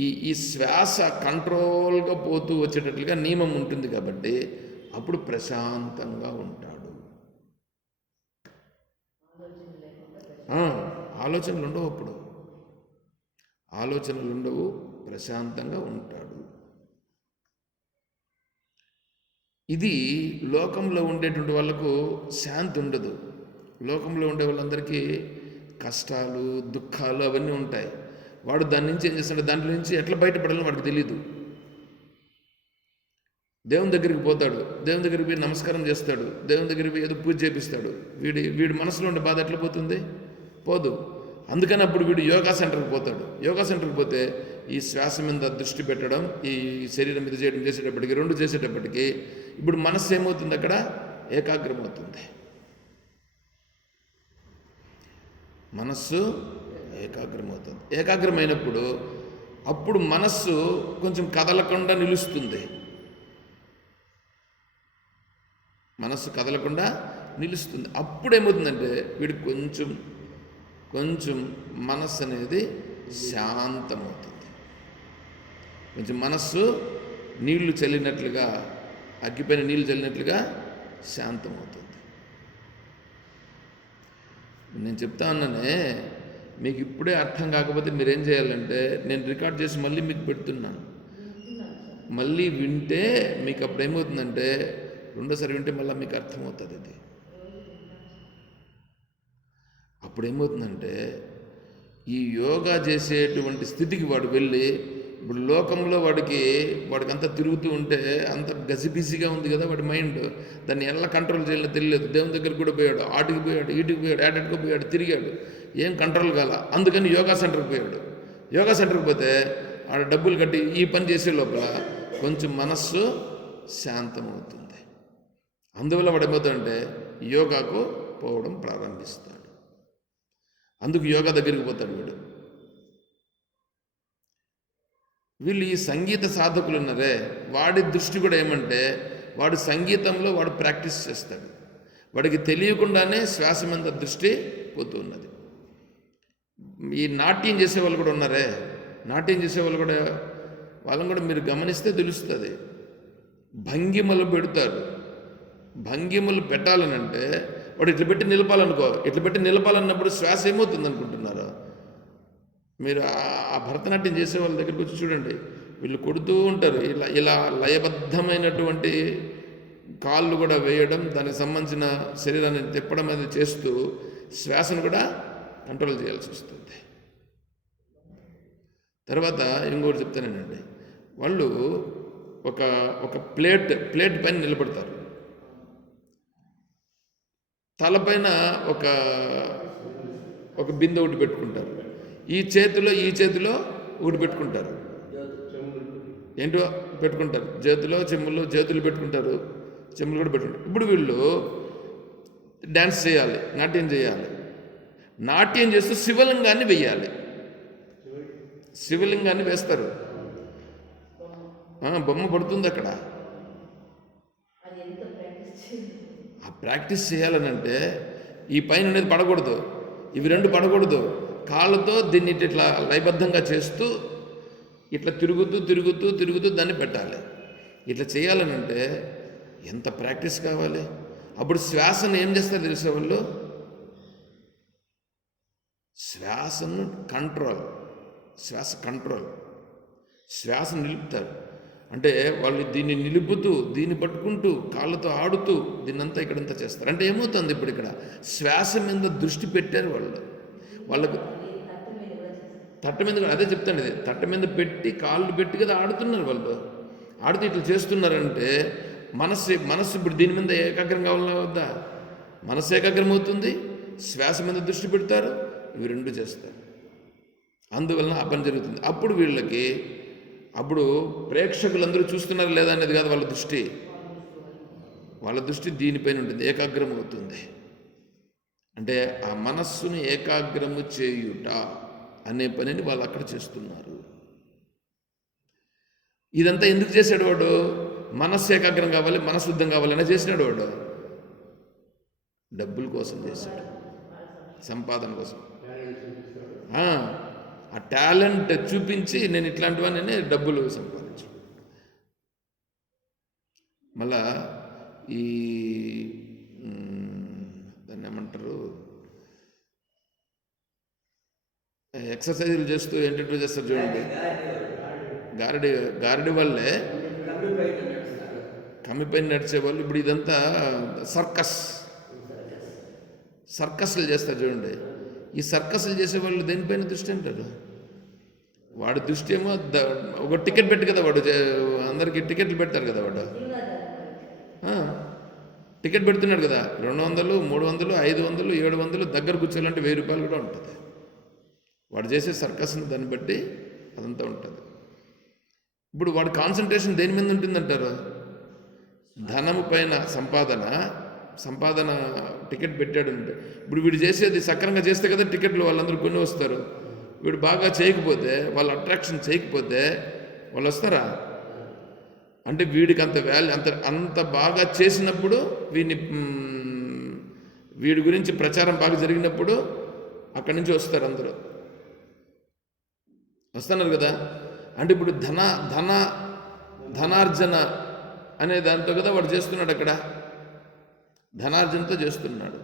ఈ శ్వాస కంట్రోల్గా పోతూ వచ్చేటట్లుగా నియమం ఉంటుంది కాబట్టి అప్పుడు ప్రశాంతంగా ఉంటాడు. ఆలోచనలు ఉండవు, అప్పుడు ఆలోచనలు ఉండవు, ప్రశాంతంగా ఉంటాడు. ఇది లోకంలో ఉండేటువంటి వాళ్ళకు శాంతి ఉండదు. లోకంలో ఉండే వాళ్ళందరికీ కష్టాలు, దుఃఖాలు అవన్నీ ఉంటాయి. వాడు దాని నుంచి ఏం చేస్తాడు, దాంట్లో నుంచి ఎట్లా బయటపడాలని వాడికి తెలియదు. దేవుని దగ్గరికి పోతాడు, దేవుని దగ్గరికి పోయి నమస్కారం చేస్తాడు, దేవుని దగ్గరికి పోయి ఏదో పూజ చేపిస్తాడు. వీడి మనసులో ఉండే బాధ ఎట్లా పోతుంది? పోదు. అందుకని అప్పుడు వీడు యోగా సెంటర్కి పోతాడు. యోగా సెంటర్కి పోతే ఈ శ్వాస మీద దృష్టి పెట్టడం, ఈ శరీరం మీద చేసేటప్పటికి, రెండు చేసేటప్పటికి ఇప్పుడు మనస్సు ఏమవుతుంది, అక్కడ ఏకాగ్రమవుతుంది. మనస్సు ఏకాగ్రమవుతుంది. ఏకాగ్రమైనప్పుడు అప్పుడు మనస్సు కొంచెం కదలకుండా నిలుస్తుంది. మనస్సు కదలకుండా నిలుస్తుంది. అప్పుడు ఏమవుతుందంటే వీడికి కొంచెం మనస్సు అనేది శాంతమవుతుంది. కొంచెం మనస్సు నీళ్లు చల్లినట్లుగా, అగ్గిపైన నీళ్లు చల్లినట్లుగా శాంతమవుతుంది. నేను చెప్తా ఉన్నానే, మీకు ఇప్పుడే అర్థం కాకపోతే మీరేం చేయాలంటే, నేను రికార్డ్ చేసి మళ్ళీ మీకు పెడుతున్నాను. మళ్ళీ వింటే మీకు అప్పుడు ఏమవుతుందంటే, రెండోసారి వింటే మళ్ళీ మీకు అర్థమవుతుంది. అది అప్పుడు ఏమవుతుందంటే, ఈ యోగా చేసేటువంటి స్థితికి వాడు వెళ్ళి, ఇప్పుడు లోకంలో వాడికి అంతా తిరుగుతూ ఉంటే అంత గజిబిజిగా ఉంది కదా వాడి మైండ్, దాన్ని ఎలా కంట్రోల్ చేయాలో తెలియలేదు. దేవుని దగ్గరికి కూడా పోయాడు, ఆటికి పోయాడు, ఈటికి పోయాడు, ఏడాటికి పోయాడు, తిరిగాడు, ఏం కంట్రోల్ కాల. అందుకని యోగా సెంటర్కి పోయాడు. యోగా సెంటర్కి పోతే ఆడ డబ్బులు కట్టి ఈ పని చేసే లోపల కొంచెం మనస్సు శాంతమవుతుంది. అందువల్ల వాడు ఏమవుతాడంటే యోగాకు పోవడం ప్రారంభిస్తాడు. అందుకు యోగా దగ్గరికి పోతాడు వీడు. వీళ్ళు ఈ సంగీత సాధకులు ఉన్నారే, వాడి దృష్టి కూడా ఏమంటే, వాడు సంగీతంలో వాడు ప్రాక్టీస్ చేస్తాడు. వాడికి తెలియకుండానే శ్వాస మీద దృష్టి పోతున్నది. ఈ నాట్యం చేసేవాళ్ళు కూడా ఉన్నారే, నాట్యం చేసేవాళ్ళు కూడా, వాళ్ళని కూడా మీరు గమనిస్తే తెలుస్తుంది. భంగిమలు పెడతాడు. భంగిమలు పెట్టాలనంటే వాడు ఇట్లా పెట్టి నిలపాలనుకో, ఇట్లా పెట్టి నిలపాలన్నప్పుడు శ్వాస ఏమవుతుంది అనుకుంటున్నారు మీరు? ఆ భరతనాట్యం చేసే వాళ్ళ దగ్గరికి వచ్చి చూడండి, వీళ్ళు కొడుతూ ఉంటారు. ఇలా లయబద్ధమైనటువంటి కాళ్ళు కూడా వేయడం, దానికి సంబంధించిన శరీరాన్ని తిప్పడం అనేది చేస్తూ శ్వాసను కూడా కంట్రోల్ చేయాల్సి వస్తుంది. తర్వాత ఇంకోటి చెప్తానేనండి, వాళ్ళు ఒక ప్లేట్ పైన నిలబడతారు. తలపైన ఒక బిందె ఒకటి పెట్టుకుంటారు. ఈ చేతిలో ఒకటి పెట్టుకుంటారు. ఏంటో పెట్టుకుంటారు, చేతులు పెట్టుకుంటారు, చెమ్ములు కూడా పెట్టుకుంటారు. ఇప్పుడు వీళ్ళు డ్యాన్స్ చేయాలి, నాట్యం చేయాలి. నాట్యం చేస్తూ శివలింగాన్ని వెయ్యాలి. శివలింగాన్ని వేస్తారు. బొమ్మ పడుతుంది అక్కడ. ఆ ప్రాక్టీస్ చేయాలనంటే ఈ పైన అనేది పడకూడదు, ఇవి రెండు పడకూడదు. కాళ్ళతో దీన్ని ఇట్లా లయబద్ధంగా చేస్తూ ఇట్లా తిరుగుతూ దాన్ని పెట్టాలి. ఇట్లా చేయాలనంటే ఎంత ప్రాక్టీస్ కావాలి. అప్పుడు శ్వాసను ఏం చేస్తారు తెలిసే వాళ్ళు? శ్వాసను శ్వాస నిలుపుతారు. అంటే వాళ్ళు దీన్ని నిలుపుతూ, దీన్ని పట్టుకుంటూ, కాళ్ళతో ఆడుతూ దీన్నంతా ఇక్కడంతా చేస్తారు. అంటే ఏమవుతుంది, ఇప్పుడు ఇక్కడ శ్వాస మీద దృష్టి పెట్టారు వాళ్ళకు. తట్ట మీద కూడా అదే చెప్తాను, ఇది తట్ట మీద పెట్టి కాళ్ళు పెట్టి కదా ఆడుతున్నారు వాళ్ళు. ఆడుతూ ఇట్లా చేస్తున్నారంటే మనస్సు ఇప్పుడు దీని మీద ఏకాగ్రం కావాలన్నా వద్దా? మనస్సు ఏకాగ్రం అవుతుంది, శ్వాస మీద దృష్టి పెడతారు, ఇవి రెండు చేస్తారు. అందువలన ఆ పని జరుగుతుంది. అప్పుడు వీళ్ళకి ప్రేక్షకులందరూ చూస్తున్నారు లేదా అనేది కాదు, వాళ్ళ దృష్టి దీనిపైన ఉంటుంది, ఏకాగ్రం అవుతుంది. అంటే అంటే ఆ మనస్సును ఏకాగ్రము చేయుట అనే పనిని వాళ్ళు అక్కడ చేస్తున్నారు. ఇదంతా ఎందుకు చేశాడు వాడు? మనస్సు ఏకాగ్రం కావాలి, మనశుద్ధం కావాలని చేసినాడు వాడు. డబ్బుల కోసం చేశాడు, సంపాదన కోసం. ఆ టాలెంట్ చూపించి నేను ఇట్లాంటివన్నీ డబ్బులు సంపాదించాడు. మళ్ళా ఈ దాన్ని ఏమంటారు, ఎక్సర్సైజులు చేస్తూ ఏంటంటూ చేస్తారు చూడండి, గారడి వల్లే కమ్మిపైన నడిచే వాళ్ళు. ఇప్పుడు ఇదంతా సర్కస్లు చేస్తారు చూడండి. ఈ సర్కస్లు చేసేవాళ్ళు దేనిపైన దృష్టి అంటారు? వాడి దృష్టి ఏమో ఒక టికెట్ పెట్టి కదా వాడు, అందరికీ టికెట్లు పెడతారు కదా వాడు, టికెట్ పెడుతున్నాడు కదా. 200, 300, 500, 700 దగ్గర కూర్చోాలంటే 1000 రూపాయలు కూడా ఉంటుంది. వాడు చేసే సర్కస్ని దాన్ని బట్టి అదంతా ఉంటుంది. ఇప్పుడు వాడు కాన్సన్ట్రేషన్ దేని మీద ఉంటుందంటారు? ధనము పైన, సంపాదన టికెట్ పెట్టాడంటే. ఇప్పుడు వీడు చేసేది సక్రంగా చేస్తే కదా టికెట్లు వాళ్ళందరూ కొని వస్తారు. వీడు బాగా చేయకపోతే, వాళ్ళు అట్రాక్షన్ చేయకపోతే వాళ్ళు వస్తారా? అంటే వీడికి అంత వాల్యూ, అంత బాగా చేసినప్పుడు వీడి గురించి ప్రచారం బాగా జరిగినప్పుడు అక్కడి నుంచి వస్తారు అందరూ, వస్తున్నారు కదా. అంటే ఇప్పుడు ధనార్జన అనే దాంతో కదా వాడు చేస్తున్నాడు, అక్కడ ధనార్జనతో చేస్తున్నాడు.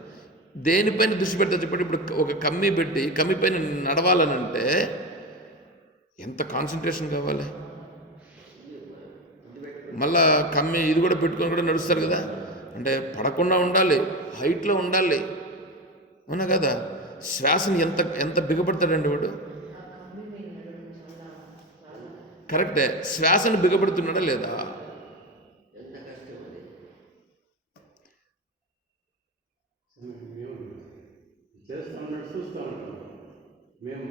దేనిపైన దృష్టి పెడతా చెప్పండి. ఇప్పుడు ఒక కమ్మి పైన నడవాలనంటే ఎంత కాన్సన్ట్రేషన్ కావాలి. మళ్ళా కమ్మి ఇది కూడా పెట్టుకొని కూడా నడుస్తారు కదా. అంటే పడకుండా ఉండాలి, హైట్లో ఉండాలి, అవునా కదా. శ్వాసని ఎంత బిగపడతాడండి వాడు. కరెక్టే, శ్వాసను బిగపడుతున్నాడా లేదా? చేస్తూ ఉన్నాడు, చూస్తూ ఉంటాం మేము.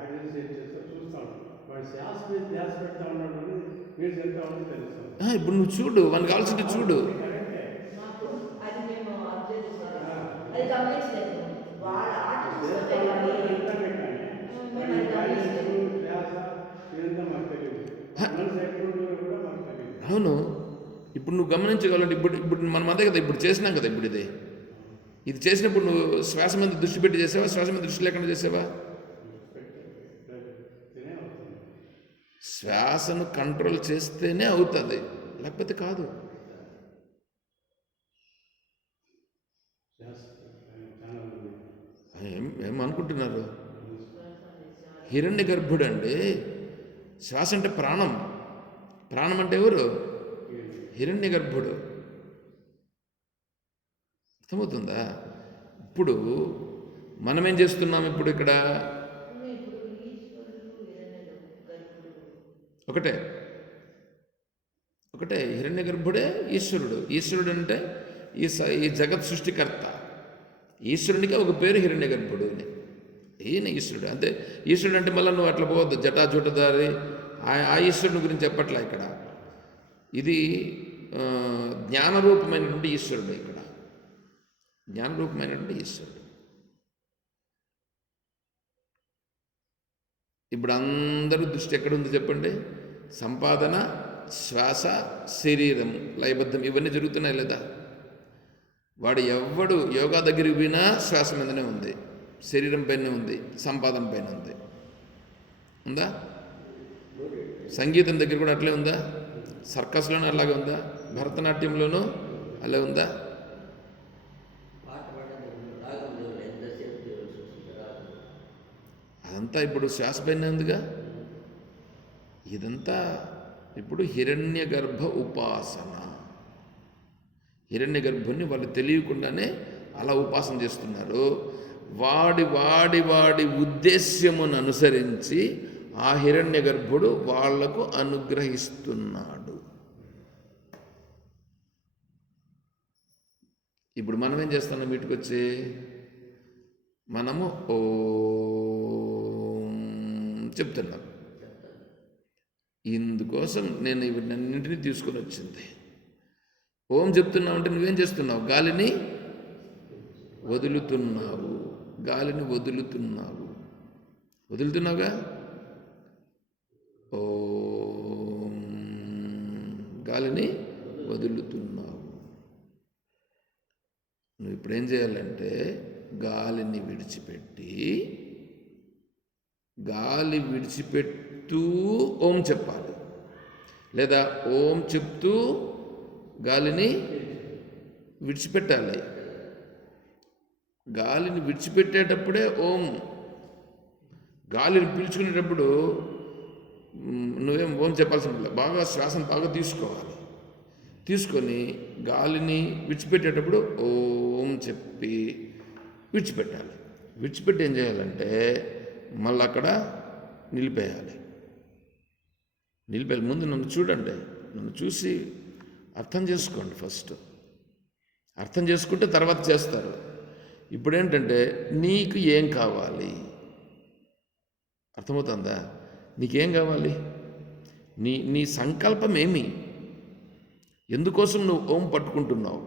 ఆడియన్స్ ఏం చేస్తాం చూస్తూ ఉంటాం. వాడు శ్వాస మీద ధ్యాస పెడతా ఉన్నాడు అని మీరు చెప్తా ఉంటే తెలుస్తాం. ఇప్పుడు నువ్వు చూడు, మనకు కావాల్సింది చూడు. అవును, ఇప్పుడు నువ్వు గమనించగలంటే ఇప్పుడు మనం అదే కదా ఇప్పుడు చేసినాం కదా. ఇప్పుడు ఇది చేసినప్పుడు నువ్వు శ్వాస మీద దృష్టి పెట్టి చేసావా, శ్వాస మీద దృష్టి లేకుండా చేసావా? శ్వాసను కంట్రోల్ చేస్తేనే అవుతుంది, లేకపోతే కాదు. ఏమనుకుంటున్నారు? హిరణ్య గర్భుడు అండి. శ్వాస అంటే ప్రాణం అంటే ఎవరు? హిరణ్య గర్భుడు. అర్థమవుతుందా? ఇప్పుడు మనమేం చేస్తున్నాం? ఇప్పుడు ఇక్కడ ఒకటే హిరణ్య గర్భుడే ఈశ్వరుడు అంటే ఈ జగత్ సృష్టికర్త. ఈశ్వరునికి ఒక పేరు హిరణ్య గర్భుడు అని. ఈయన ఈశ్వరుడు. అంతే. ఈశ్వరుడు అంటే మళ్ళీ నువ్వు అట్లా పోవద్దు, జటాజూటదారి ఆ ఈశ్వరుని గురించి చెప్పట్లా ఇక్కడ. ఇది జ్ఞానరూపమైనటువంటి ఈశ్వరుడు. ఇక్కడ జ్ఞానరూపమైనటువంటి ఈశ్వరుడు. ఇప్పుడు అందరూ దృష్టి ఎక్కడుంది చెప్పండి? సంపాదన, శ్వాస, శరీరం, లయబద్ధం ఇవన్నీ జరుగుతున్నాయి లేదా? వాడు ఎవ్వడు యోగా దగ్గరికి పోయినా శ్వాస మీదనే ఉంది, శరీరం పైన ఉంది, సంపాదన పైన ఉంది. ఉందా? సంగీతం దగ్గర కూడా అట్లే ఉందా? సర్కస్లోనూ అలాగే ఉందా? భరతనాట్యంలోనూ అలా ఉందా? అదంతా ఇప్పుడు శ్వాస పైన ఉందిగా. ఇదంతా ఇప్పుడు హిరణ్య గర్భ ఉపాసన. హిరణ్య గర్భుని వాళ్ళు తెలియకుండానే అలా ఉపాసన చేస్తున్నారు. వాడి ఉద్దేశ్యమును అనుసరించి ఆ హిరణ్య గర్భుడు వాళ్లకు అనుగ్రహిస్తున్నాడు. ఇప్పుడు మనం ఏం చేస్తున్నాం? వీటికి వచ్చి మనము ఓం చెప్తున్నాం. ఇందుకోసం నేను ఇవన్నింటినీ తీసుకొని వచ్చింది. ఓం చెప్తున్నావు అంటే నువ్వేం చేస్తున్నావు? గాలిని వదులుతున్నావు, గాలిని వదులుతున్నావు. వదులుతున్నావుగా. ఓం, గాలిని వదులుతున్నావు. నువ్వు ఇప్పుడు ఏం చేయాలంటే గాలిని విడిచిపెట్టి, గాలి విడిచిపెడుతూ ఓం చెప్పాలి, లేదా ఓం చెప్తూ గాలిని విడిచిపెట్టాలి. గాలిని విడిచిపెట్టేటప్పుడే ఓం, గాలిని పీల్చుకునేటప్పుడు నువ్వేం ఓం చెప్పాల్సిన లేదు. బాగా శ్వాసను బాగా తీసుకోవాలి. తీసుకొని గాలిని విడిచిపెట్టేటప్పుడు ఓం చెప్పి విడిచిపెట్టాలి. విడిచిపెట్టి ఏం చేయాలంటే మళ్ళీ అక్కడ నిలిపేయాలి. ముందు నన్ను చూడండి, నన్ను చూసి అర్థం చేసుకోండి. ఫస్ట్ అర్థం చేసుకుంటే తర్వాత చేస్తారు. ఇప్పుడు ఏంటంటే నీకు ఏం కావాలి అర్థమవుతుందా? నీకేం కావాలి? నీ సంకల్పం ఏమి, ఎందుకోసం నువ్వు ఓం పట్టుకుంటున్నావు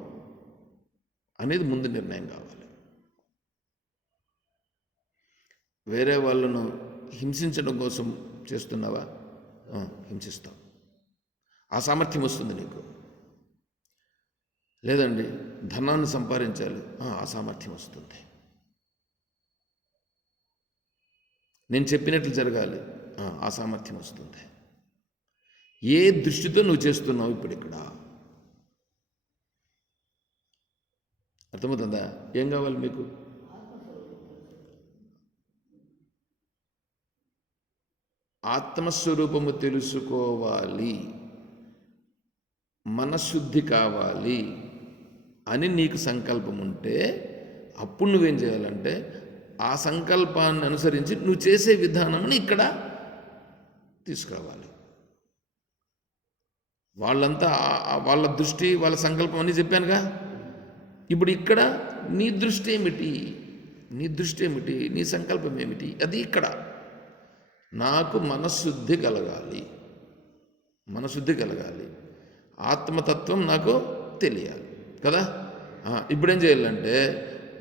అనేది ముందు నిర్ణయం కావాలి. వేరే వాళ్ళను హింసించడం కోసం చేస్తున్నావా? హింసిస్తావు. ఆ సామర్థ్యం వస్తుంది నీకు. లేదండి ధనాన్ని సంపాదించాలి, ఆ సామర్థ్యం వస్తుంది. నేను చెప్పినట్లు జరగాలి, ఆ సామర్థ్యం వస్తుంది. ఏ దృష్టితో నువ్వు చేస్తున్నావు ఇప్పుడు ఇక్కడ? అర్థమవుతుందా? ఏం కావాలి మీకు? ఆత్మస్వరూపము తెలుసుకోవాలి, మనశుద్ధి కావాలి అని నీకు సంకల్పం ఉంటే అప్పుడు నువ్వేం చేయాలంటే ఆ సంకల్పాన్ని అనుసరించి నువ్వు చేసే విధానంని ఇక్కడ తీసుకురావాలి. వాళ్ళంతా వాళ్ళ దృష్టి, వాళ్ళ సంకల్పం అని చెప్పానుగా. ఇప్పుడు ఇక్కడ నీ దృష్టి ఏమిటి, నీ సంకల్పం ఏమిటి? అది ఇక్కడ నాకు మనశుద్ధి కలగాలి, ఆత్మతత్వం నాకు తెలియాలి కదా. ఇప్పుడేం చేయాలంటే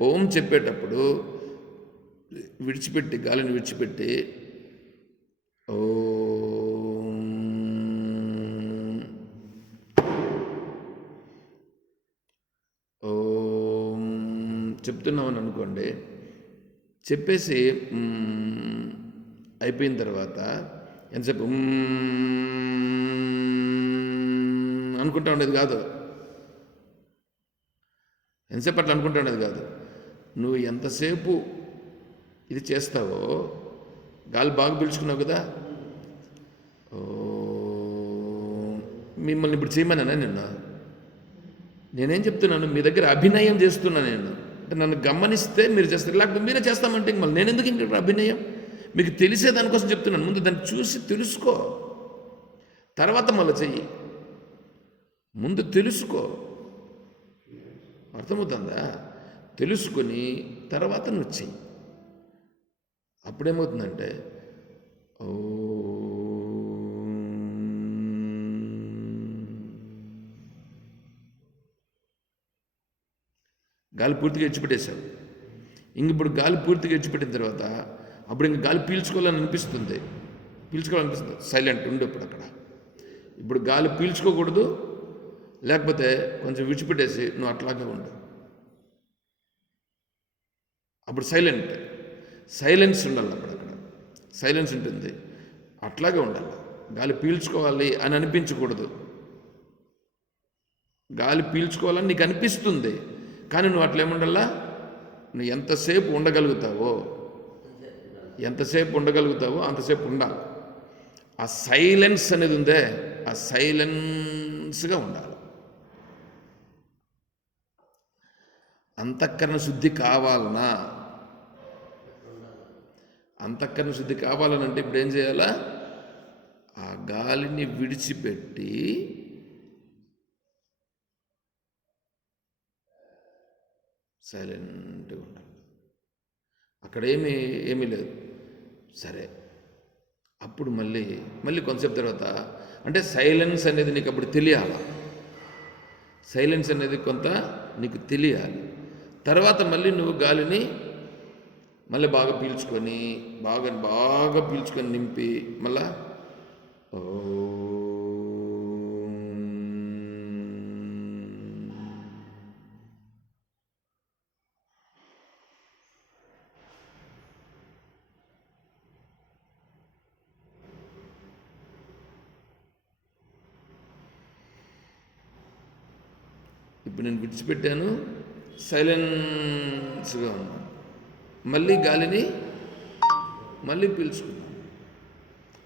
ఓం చెప్పేటప్పుడు విడిచిపెట్టి, గాలిని విడిచిపెట్టి ఓం చెప్తున్నామని అనుకోండి. చెప్పేసి అయిపోయిన తర్వాత ఎంతసేపు అనుకుంటా ఉండేది కాదు. ఎంతసేపు అట్లా అనుకుంటా ఉండేది కాదు. నువ్వు ఎంతసేపు ఇది చేస్తావో, గాలి బాగా పీల్చుకున్నావు కదా, మిమ్మల్ని ఇప్పుడు చేయమన్నానా నేనేం చెప్తున్నాను? మీ దగ్గర అభినయం చేస్తున్నా నేను. అంటే నన్ను గమనిస్తే మీరు చేస్తారు, లేకపోతే మీరే చేస్తామంటే మళ్ళీ నేను ఎందుకు ఇంకా అభినయం? మీకు తెలిసే దానికోసం చెప్తున్నాను. ముందు దాన్ని చూసి తెలుసుకో, తర్వాత మళ్ళీ చెయ్యి. ముందు తెలుసుకో, అర్థమవుతుందా? తెలుసుకొని తర్వాత నువ్వు చెయ్యి. అప్పుడేమవుతుందంటే గాలి పూర్తిగా ఇచ్చిపెట్టేశావు. ఇప్పుడు గాలి పూర్తిగా ఇచ్చిపెట్టిన తర్వాత అప్పుడు ఇంక గాలి పీల్చుకోవాలని అనిపిస్తుంది. సైలెంట్ ఉండు ఇప్పుడు అక్కడ. ఇప్పుడు గాలి పీల్చుకోకూడదు, లేకపోతే కొంచెం విడిచిపెట్టేసి నువ్వు అట్లాగే ఉండు. అప్పుడు సైలెన్స్ ఉండాలి. అక్కడ సైలెన్స్ ఉంటుంది, అట్లాగే ఉండాలి. గాలి పీల్చుకోవాలి అని అనిపించకూడదు. గాలి పీల్చుకోవాలని నీకు అనిపిస్తుంది, కానీ నువ్వు అట్లేముండాలా? నువ్వు ఎంతసేపు ఉండగలుగుతావో అంతసేపు ఉండాలి. ఆ సైలెన్స్ అనేది ఉందే, ఆ సైలెన్స్గా ఉండాలి. అంతఃకరణ శుద్ధి కావాలనా? అంతఃకరణ శుద్ధి కావాలనంటే ఇప్పుడు ఏం చేయాలా? ఆ గాలిని విడిచిపెట్టి సైలెంట్గా ఉండాలి. అక్కడ ఏమీ లేదు. సరే, అప్పుడు మళ్ళీ కొంతసేపు తర్వాత అంటే సైలెన్స్ అనేది నీకు అప్పుడు తెలియాలి. సైలెన్స్ అనేది కొంత నీకు తెలియాలి. తర్వాత మళ్ళీ నువ్వు గాలిని మళ్ళీ బాగా పీల్చుకొని బాగా పీల్చుకొని నింపి మళ్ళా ఇప్పుడు నేను విడిచిపెట్టాను, సైలెన్స్గా ఉన్నాను, మళ్ళీ గాలిని మళ్ళీ పీల్చుకున్నాను.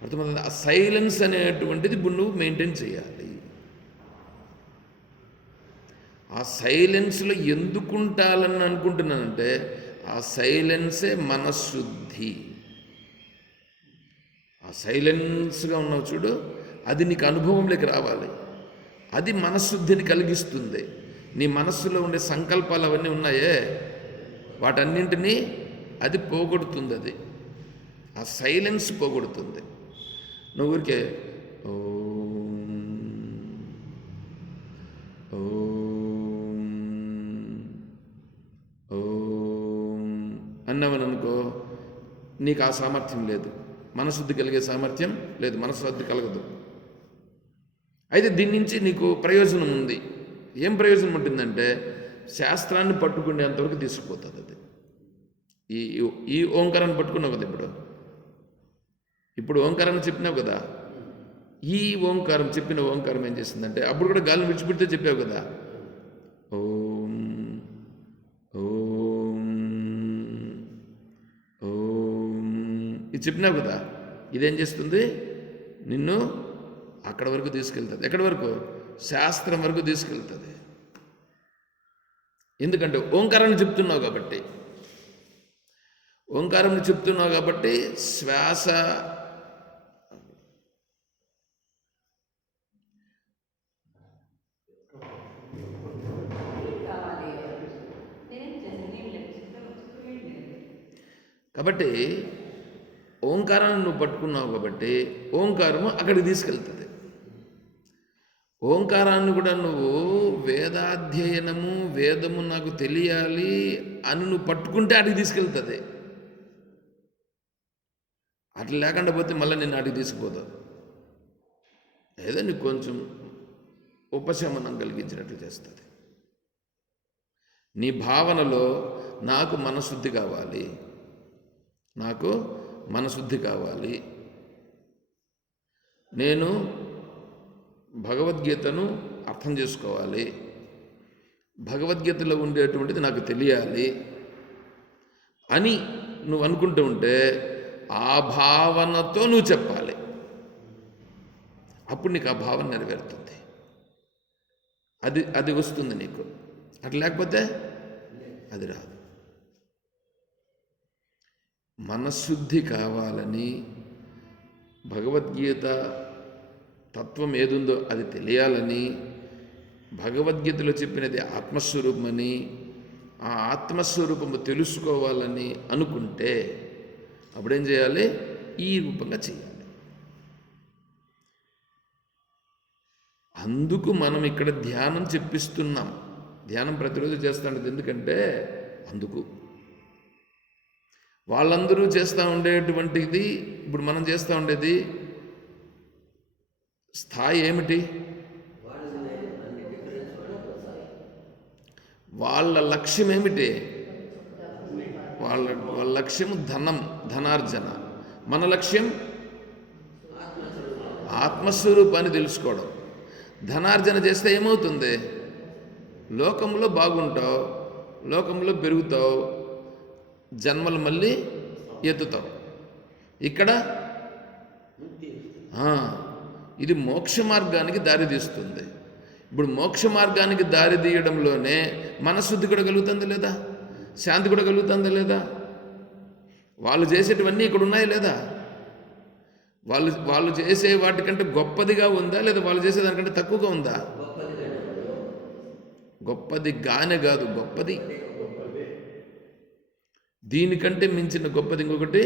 అర్థమవుతుంది? ఆ సైలెన్స్ అనేటువంటిది ఇప్పుడు నువ్వు మెయింటైన్ చేయాలి. ఆ సైలెన్స్లో ఎందుకుంటాలని అనుకుంటున్నానంటే ఆ సైలెన్సే మనశుద్ధి. ఆ సైలెన్స్గా ఉన్నావు చూడు, అది నీకు అనుభవంలోకి రావాలి. అది మనశుద్ధిని కలిగిస్తుంది. నీ మనస్సులో ఉండే సంకల్పాలు అవన్నీ ఉన్నాయే, వాటన్నింటినీ అది పోగొడుతుంది. అది ఆ సైలెన్స్ పోగొడుతుంది. నువ్వు ఊరికే ఓం ఓం ఓం అన్నామని అనుకో, నీకు ఆ సామర్థ్యం లేదు, మనశుద్ధి కలిగే సామర్థ్యం లేదు, మనశుద్ధి కలగదు. అయితే దీని నుంచి నీకు ప్రయోజనం ఉంది. ఏం ప్రయోజనం ఉంటుందంటే శాస్త్రాన్ని పట్టుకునేంతవరకు తీసుకుపోతుంది. అది ఈ ఓంకారాన్ని పట్టుకున్నావు కదా, ఇప్పుడు ఓంకారాన్ని చెప్పినావు కదా, ఈ ఓంకారం చెప్పిన ఓంకారం ఏం చేస్తుందంటే అప్పుడు కూడా గాలిని విడిచిపెడితే చెప్పావు కదా, ఓం ఓం ఓం ఇది చెప్పినావు కదా, ఇదేం చేస్తుంది? నిన్ను అక్కడ వరకు తీసుకెళ్తుంది. ఎక్కడి వరకు? శాస్త్రం వరకు తీసుకెళ్తుంది. ఎందుకంటే ఓంకారాన్ని చెప్తున్నావు కాబట్టి. ఓంకారాన్ని చెప్తున్నావు కాబట్టి శ్వాస కాబట్టి ఓంకారాన్ని నువ్వు పట్టుకున్నావు కాబట్టి ఓంకారము అక్కడికి తీసుకెళ్తుంది. ఓంకారాన్ని కూడా నువ్వు వేదాధ్యయనము, వేదము నాకు తెలియాలి అని నువ్వు పట్టుకుంటే అడిగి తీసుకెళ్తుంది. అట్లా లేకుండా పోతే మళ్ళీ నేను అడిగి తీసుకుపోతావు. ఏదో నీకు కొంచెం ఉపశమనం కలిగించినట్లు చేస్తుంది. నీ భావనలో నాకు మనశుద్ధి కావాలి, నాకు మనశుద్ధి కావాలి, నేను భగవద్గీతను అర్థం చేసుకోవాలి, భగవద్గీతలో ఉండేటువంటిది నాకు తెలియాలి అని నువ్వు అనుకుంటూ ఉంటే ఆ భావనతో నువ్వు చెప్పాలి. అప్పుడు నీకు ఆ భావన నెరవేరుతుంది. అది వస్తుంది నీకు. అట్లా లేకపోతే అది రాదు. మనశుద్ధి కావాలని, భగవద్గీత తత్వం ఏదుందో అది తెలియాలని, భగవద్గీతలో చెప్పినది ఆత్మస్వరూపమని, ఆ ఆత్మస్వరూపము తెలుసుకోవాలని అనుకుంటే అప్పుడేం చేయాలి? ఈ రూపంగా చేయాలి. అందుకు మనం ఇక్కడ ధ్యానం చెప్పిస్తున్నాం. ధ్యానం ప్రతిరోజు చేస్తాండేది ఎందుకంటే అందుకు. వాళ్ళందరూ చేస్తూ ఉండేటువంటిది ఇప్పుడు మనం చేస్తూ ఉండేది స్థాయి ఏమిటి? వాళ్ళ లక్ష్యం ఏమిటి? వాళ్ళ లక్ష్యం ధనార్జన. మన లక్ష్యం ఆత్మస్వరూపాన్ని తెలుసుకోవడం. ధనార్జన చేస్తే ఏమవుతుంది? లోకంలో బాగుంటావు, లోకంలో పెరుగుతావు, జన్మలు మళ్ళీ ఎత్తుతావు. ఇక్కడ ఇది మోక్ష మార్గానికి దారి తీస్తుంది. ఇప్పుడు మోక్ష మార్గానికి దారి తీయడంలోనే మనశుద్ధి కూడా కలుగుతుందా లేదా? శాంతి కూడా కలుగుతుందా లేదా? వాళ్ళు చేసేటివన్నీ ఇక్కడ ఉన్నాయి లేదా? వాళ్ళు చేసే వాటికంటే గొప్పదిగా ఉందా లేదా వాళ్ళు చేసేదానికంటే తక్కువగా ఉందా? గొప్పది గానే కాదు, గొప్పది. దీనికంటే మించిన గొప్పది ఇంకొకటి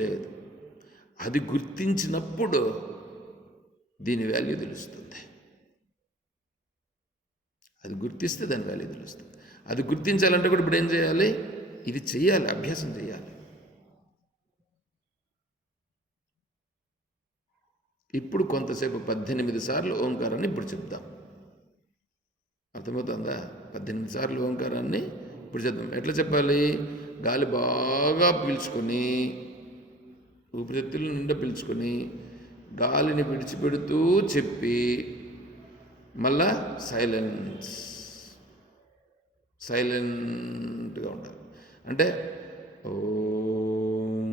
లేదు. అది గుర్తించినప్పుడు దీని వాల్యూ తెలుస్తుంది. అది గుర్తిస్తే దాని వాల్యూ తెలుస్తుంది. అది గుర్తించాలంటే కూడా ఇప్పుడు ఏం చేయాలి? ఇది చెయ్యాలి, అభ్యాసం చేయాలి. ఇప్పుడు కొంతసేపు 18 సార్లు ఓంకారాన్ని ఇప్పుడు చెప్దాం. అర్థమవుతుందా? 18 సార్లు ఓంకారాన్ని ఇప్పుడు చెప్దాం. ఎట్లా చెప్పాలి? గాలి బాగా పీల్చుకొని, ఊపిరితిత్తుల నిండా పీల్చుకొని, గాలిని విడిచిపెడుతూ చెప్పి మళ్ళా సైలెంట్గా ఉండాలి. అంటే ఓం,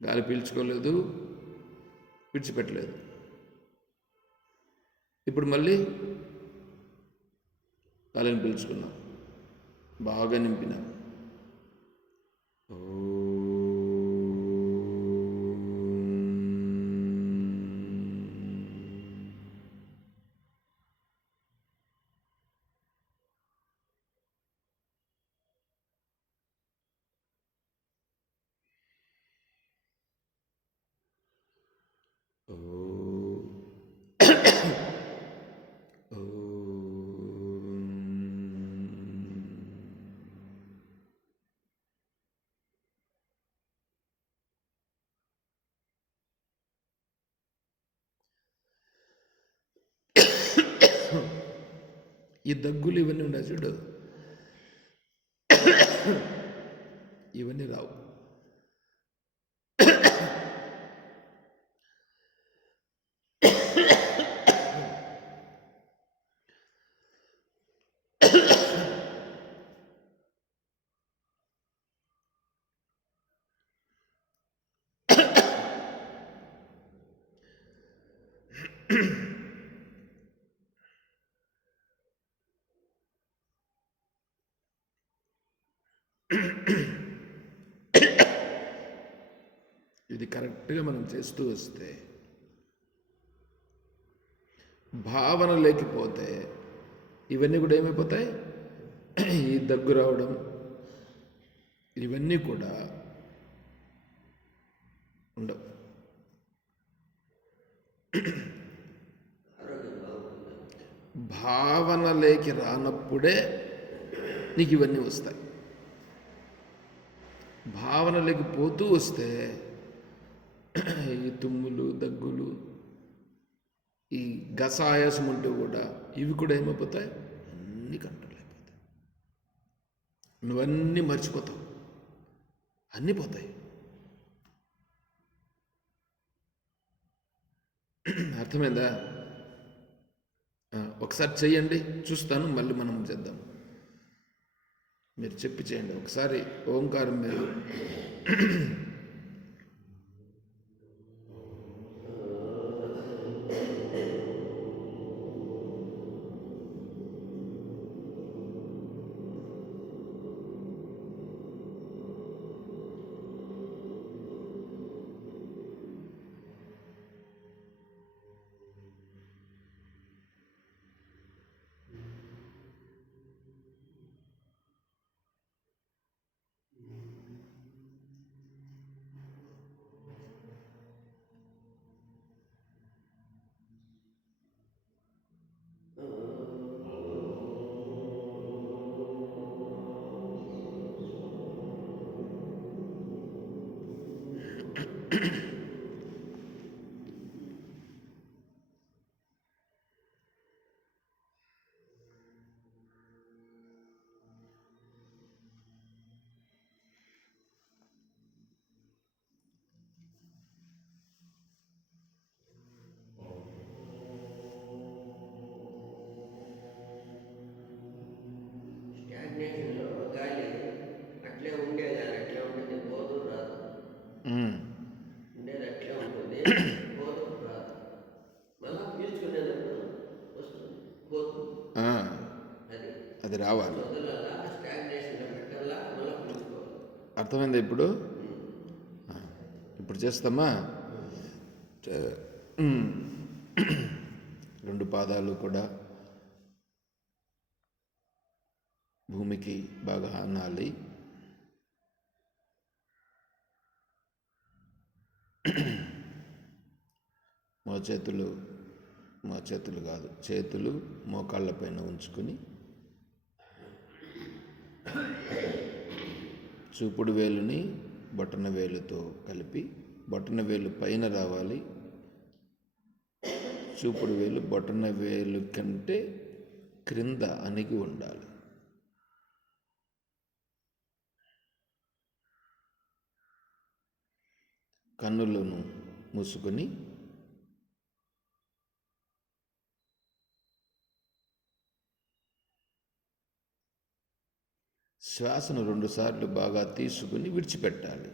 గాలి పీల్చుకోలేదు, విడిచిపెట్టలేదు. ఇప్పుడు మళ్ళీ గాలిని పీల్చుకున్నాం, బాగా నింపినాం. ఈ దగ్గులు ఇవన్నీ ఉన్నాయి చూడు, ఇవన్నీ రావు. ఇది కరెక్ట్గా మనం చేస్తూ వస్తే, భావన లేకపోతే ఇవన్నీ కూడా ఏమైపోతాయి? ఈ దగ్గు రావడం ఇవన్నీ కూడా ఉండవు. భావనలోకి రానప్పుడే నీకు ఇవన్నీ వస్తాయి. భావనలోకి పోతూ వస్తే ఈ తుమ్ములు, దగ్గులు, ఈ గసాయాసం ఉంటే కూడా ఇవి కూడా ఏమైపోతాయి? అన్నీ కంట్రోల్ అయిపోతాయి. నువ్వన్నీ మర్చిపోతావు, అన్నీ పోతాయి. అర్థమైందా? ఒకసారి చెయ్యండి, చూస్తాను, మళ్ళీ మనం చేద్దాం. మీరు చెప్పి చేయండి ఒకసారి ఓంకారం. మీరు స్టాగ్నేషన్లో గాలి అట్లే ఉండే కానీ అట్లే ఉంటుంది, పోదు రాదు. ఉండేది అట్లే ఉంటుంది, పోదు రాదు. మళ్ళా పీల్చుకునేటప్పుడు వస్తుంది, పోతుంది. అది రావాలి. వదలాలా, స్టాగ్నేషన్లో పెట్టాలా, మళ్ళీ పీల్చుకోవాలి. అర్థమైందా? ఇప్పుడు చేస్తామా? రెండు పాదాలు కూడా భూమికి బాగా ఆనాలి. చేతులు కాదు, చేతులు మోకాళ్ళ పైన ఉంచుకొని చూపుడు వేలుని బొటన వేలుతో కలిపి బొటన వేలు పైన రావాలి. చూపుడు వేలు బొటన వేలు కంటే క్రింద అణిగి ఉండాలి. కన్నులను మూసుకొని శ్వాసను 2 సార్లు బాగా తీసుకుని విడిచిపెట్టాలి.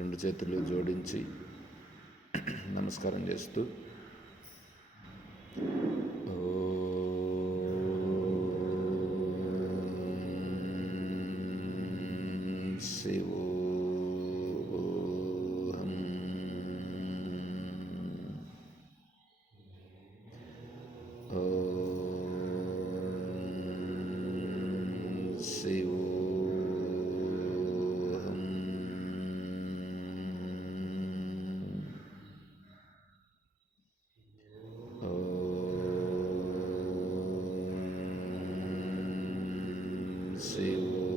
రెండు చేతులు జోడించి నమస్కారం చేస్తూ శివోహం శివోహం శివోహం.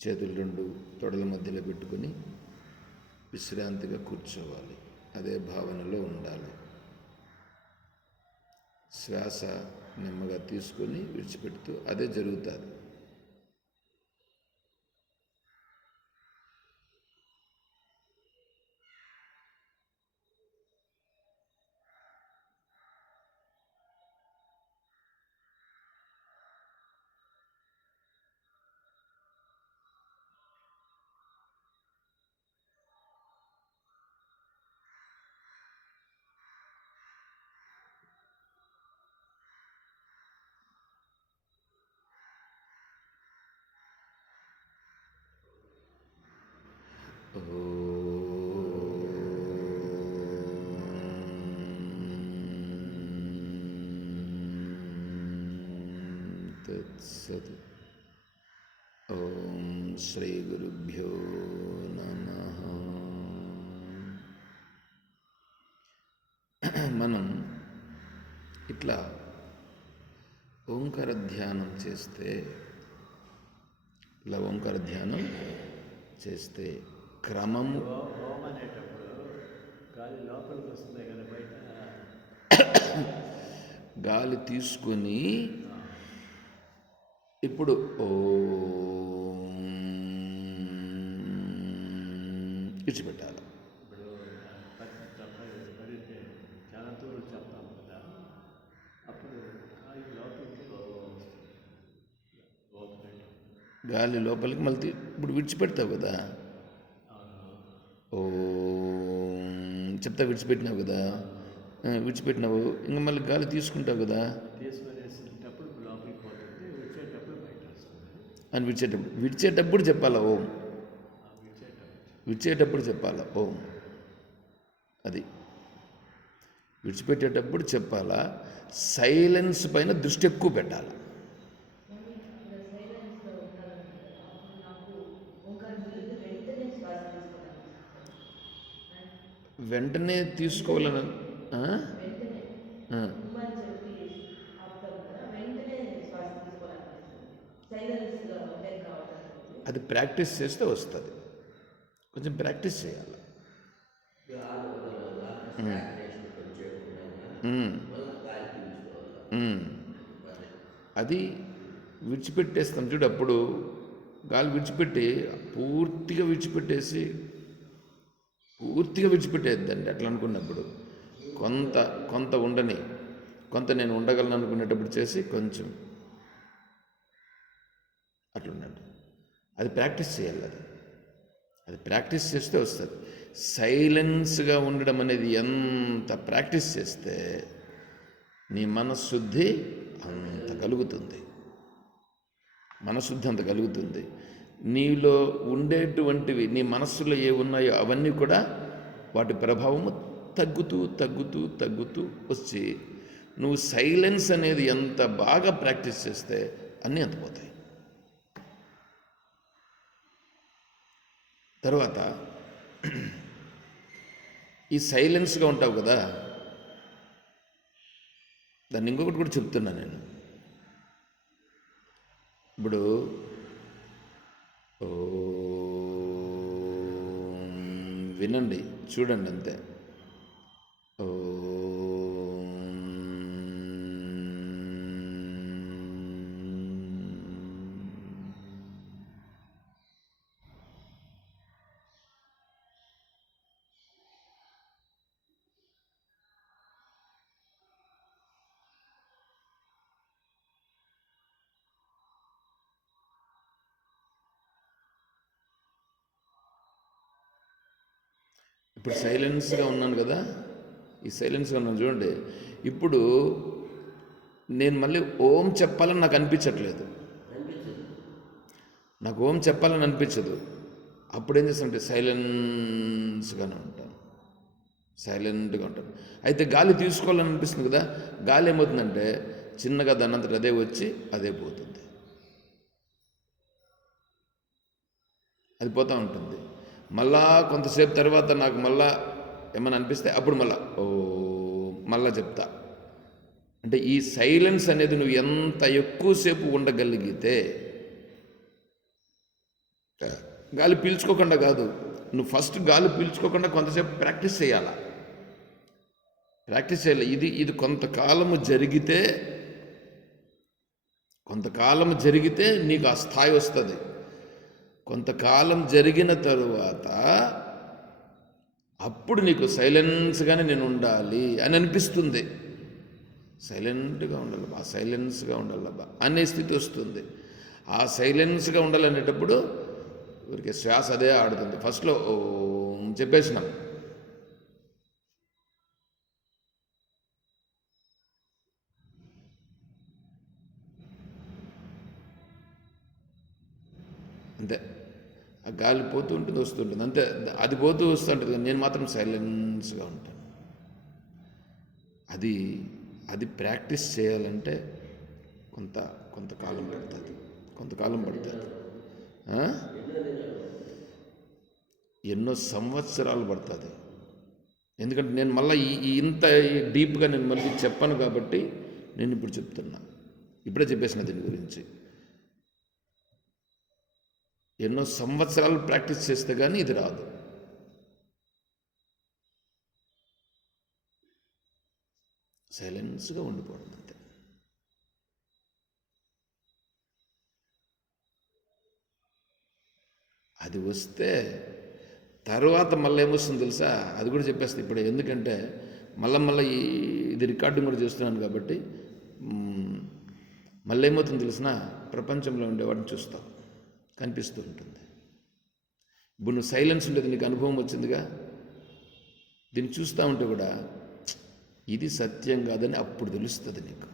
చేతులు రెండు తొడల మధ్యలో పెట్టుకొని విశ్రాంతిగా కూర్చోవాలి. అదే భావనలో ఉండాలి. శ్వాస నెమ్మగా తీసుకొని విడిచిపెడుతూ అదే జరుగుతుంది. తత్సత్. ఓం శ్రీ గురుభ్యో నమః. మనం ఇట్లా ఓంకార ధ్యానం చేస్తే క్రమము ఓం అనేటప్పుడు గాలి లోపలికి వస్తుంది కదా, బయట గాలి తీసుకొని ఇప్పుడు విడిచిపెట్టాలి. ఇప్పుడు పడితే చాలా దూరం చెప్తాం కదా, అప్పుడు గాలి లోపలికి గాలి లోపలికి మళ్ళీ ఇప్పుడు విడిచిపెడతావు కదా, చెప్తా విడిచిపెట్టినావు కదా, విడిచిపెట్టినావు ఇంకా మళ్ళీ గాలి తీసుకుంటావు కదా తీసుకునేటప్పుడు లోపలికి పోతుంది, వచ్చేటప్పుడు బయట వస్తుంది. అని విడిచేటప్పుడు చెప్పాలా ఓం, విడిచేటప్పుడు చెప్పాలా ఓం. అది విడిచిపెట్టేటప్పుడు చెప్పాలా. సైలెన్స్ పైన దృష్టి ఎక్కువ పెట్టాలి. వెంటనే తీసుకోవాలని అది ప్రాక్టీస్ చేస్తే వస్తుంది. కొంచెం ప్రాక్టీస్ చేయాలి. అది విడిచిపెట్టేస్తాం చూడు, అప్పుడు గాలి విడిచిపెట్టి పూర్తిగా విడిచిపెట్టేద్దండి. అట్లా అనుకున్నప్పుడు కొంత ఉండని, కొంత నేను ఉండగలను అనుకునేటప్పుడు చేసి కొంచెం అట్లున్నాడు. అది ప్రాక్టీస్ చేయాలి. అది ప్రాక్టీస్ చేస్తే వస్తుంది. సైలెన్స్గా ఉండడం అనేది ఎంత ప్రాక్టీస్ చేస్తే నీ మనశుద్ధి అంత కలుగుతుంది. నీలో ఉండేటువంటివి, నీ మనస్సులో ఏ ఉన్నాయో అవన్నీ కూడా వాటి ప్రభావము తగ్గుతూ వచ్చి నువ్వు సైలెన్స్ అనేది ఎంత బాగా ప్రాక్టీస్ చేస్తే అన్నీ అంత పోతాయి. తర్వాత ఈ సైలెన్స్గా ఉంటావు కదా, దాన్ని ఇంకొకటి కూడా చెప్తున్నా నేను. ఇప్పుడు వినండి, చూడండి అంతే. ఇప్పుడు సైలెన్స్గా ఉన్నాను కదా, ఈ సైలెన్స్గా ఉన్నాను చూడండి. ఇప్పుడు నేను మళ్ళీ ఓం చెప్పాలని నాకు అనిపించట్లేదు, అనిపించదు. నాకు ఓం చెప్పాలని అనిపించదు. అప్పుడు ఏం చేస్తానంటే సైలెన్స్గానే ఉంటాను, సైలెంట్గా ఉంటాను. అయితే గాలి తీసుకోవాలని అనిపిస్తుంది కదా, గాలి ఏమవుతుందంటే చిన్నగా దానంతట అదే వచ్చి అదే పోతుంది, అది పోతూ ఉంటుంది. మళ్ళా కొంతసేపు తర్వాత నాకు మళ్ళా ఏమైనా అనిపిస్తే అప్పుడు మళ్ళా ఓ మళ్ళా చెప్తా. అంటే ఈ సైలెన్స్ అనేది నువ్వు ఎంత ఎక్కువసేపు ఉండగలిగితే, గాలి పీల్చుకోకుండా కాదు, నువ్వు ఫస్ట్ గాలి పీల్చుకోకుండా కొంతసేపు ప్రాక్టీస్ చేయాలి. ఇది కొంతకాలము జరిగితే నీకు ఆ స్థాయి వస్తుంది. కొంతకాలం జరిగిన తరువాత అప్పుడు నీకు సైలెన్స్గానే నేను ఉండాలి అని అనిపిస్తుంది. సైలెంట్గా ఉండాలబ్బా, సైలెన్స్గా ఉండాలబ్బా అనే స్థితి వస్తుంది. ఆ సైలెన్స్గా ఉండాలనేటప్పుడు ఊరికే శ్వాస అదే ఆడుతుంది. ఫస్ట్లో చెప్పేసినాం, అంతే. ఆ గాలి పోతూ ఉంటుంది, వస్తుంటుంది, అంతే. అది పోతూ వస్తుంటుంది, నేను మాత్రం సైలెన్స్గా ఉంటాను. అది ప్రాక్టీస్ చేయాలంటే కొంతకాలం పడుతుంది. ఎన్నో సంవత్సరాలు పడుతుంది. ఎందుకంటే నేను మళ్ళీ ఇంత డీప్గా నేను మళ్ళీ చెప్పను కాబట్టి నేను ఇప్పుడు చెప్తున్నా, ఇప్పుడే చెప్పేసిన దీని గురించి. ఎన్నో సంవత్సరాలు ప్రాక్టీస్ చేస్తే కానీ ఇది రాదు. సైలెన్స్గా ఉండిపోవడం అంతే. అది వస్తే తర్వాత మళ్ళీ ఏమొస్తుంది తెలుసా, అది కూడా చెప్పేస్తాను ఇప్పుడు. ఎందుకంటే మళ్ళీ ఇది రికార్డింగ్ కూడా చేస్తున్నాను కాబట్టి మళ్ళీ ఏమవుతుంది తెలిసిన, ప్రపంచంలో ఉండేవాడిని చూస్తావు, కనిపిస్తూ ఉంటుంది. ఇప్పుడు నువ్వు సైలెన్స్ ఉండేది, నీకు అనుభవం వచ్చిందిగా, దీన్ని చూస్తూ ఉంటే కూడా ఇది సత్యం కాదని అప్పుడు తెలుస్తుంది నీకు.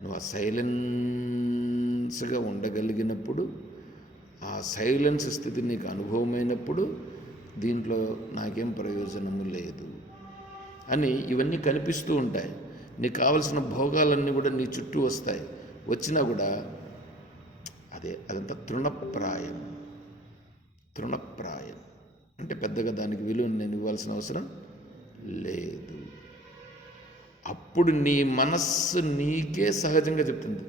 నువ్వు ఆ సైలెన్స్గా ఉండగలిగినప్పుడు, ఆ సైలెన్స్ స్థితి నీకు అనుభవమైనప్పుడు దీంట్లో నాకేం ప్రయోజనము లేదు అని ఇవన్నీ కనిపిస్తూ ఉంటాయి. నీకు కావలసిన భోగాలన్నీ కూడా నీ చుట్టూ వస్తాయి. వచ్చినా కూడా అదంతా తృణప్రాయం అంటే పెద్దగా దానికి విలువ నేను ఇవ్వాల్సిన అవసరం లేదు. అప్పుడు నీ మనస్సు నీకే సహజంగా చెప్తుంది,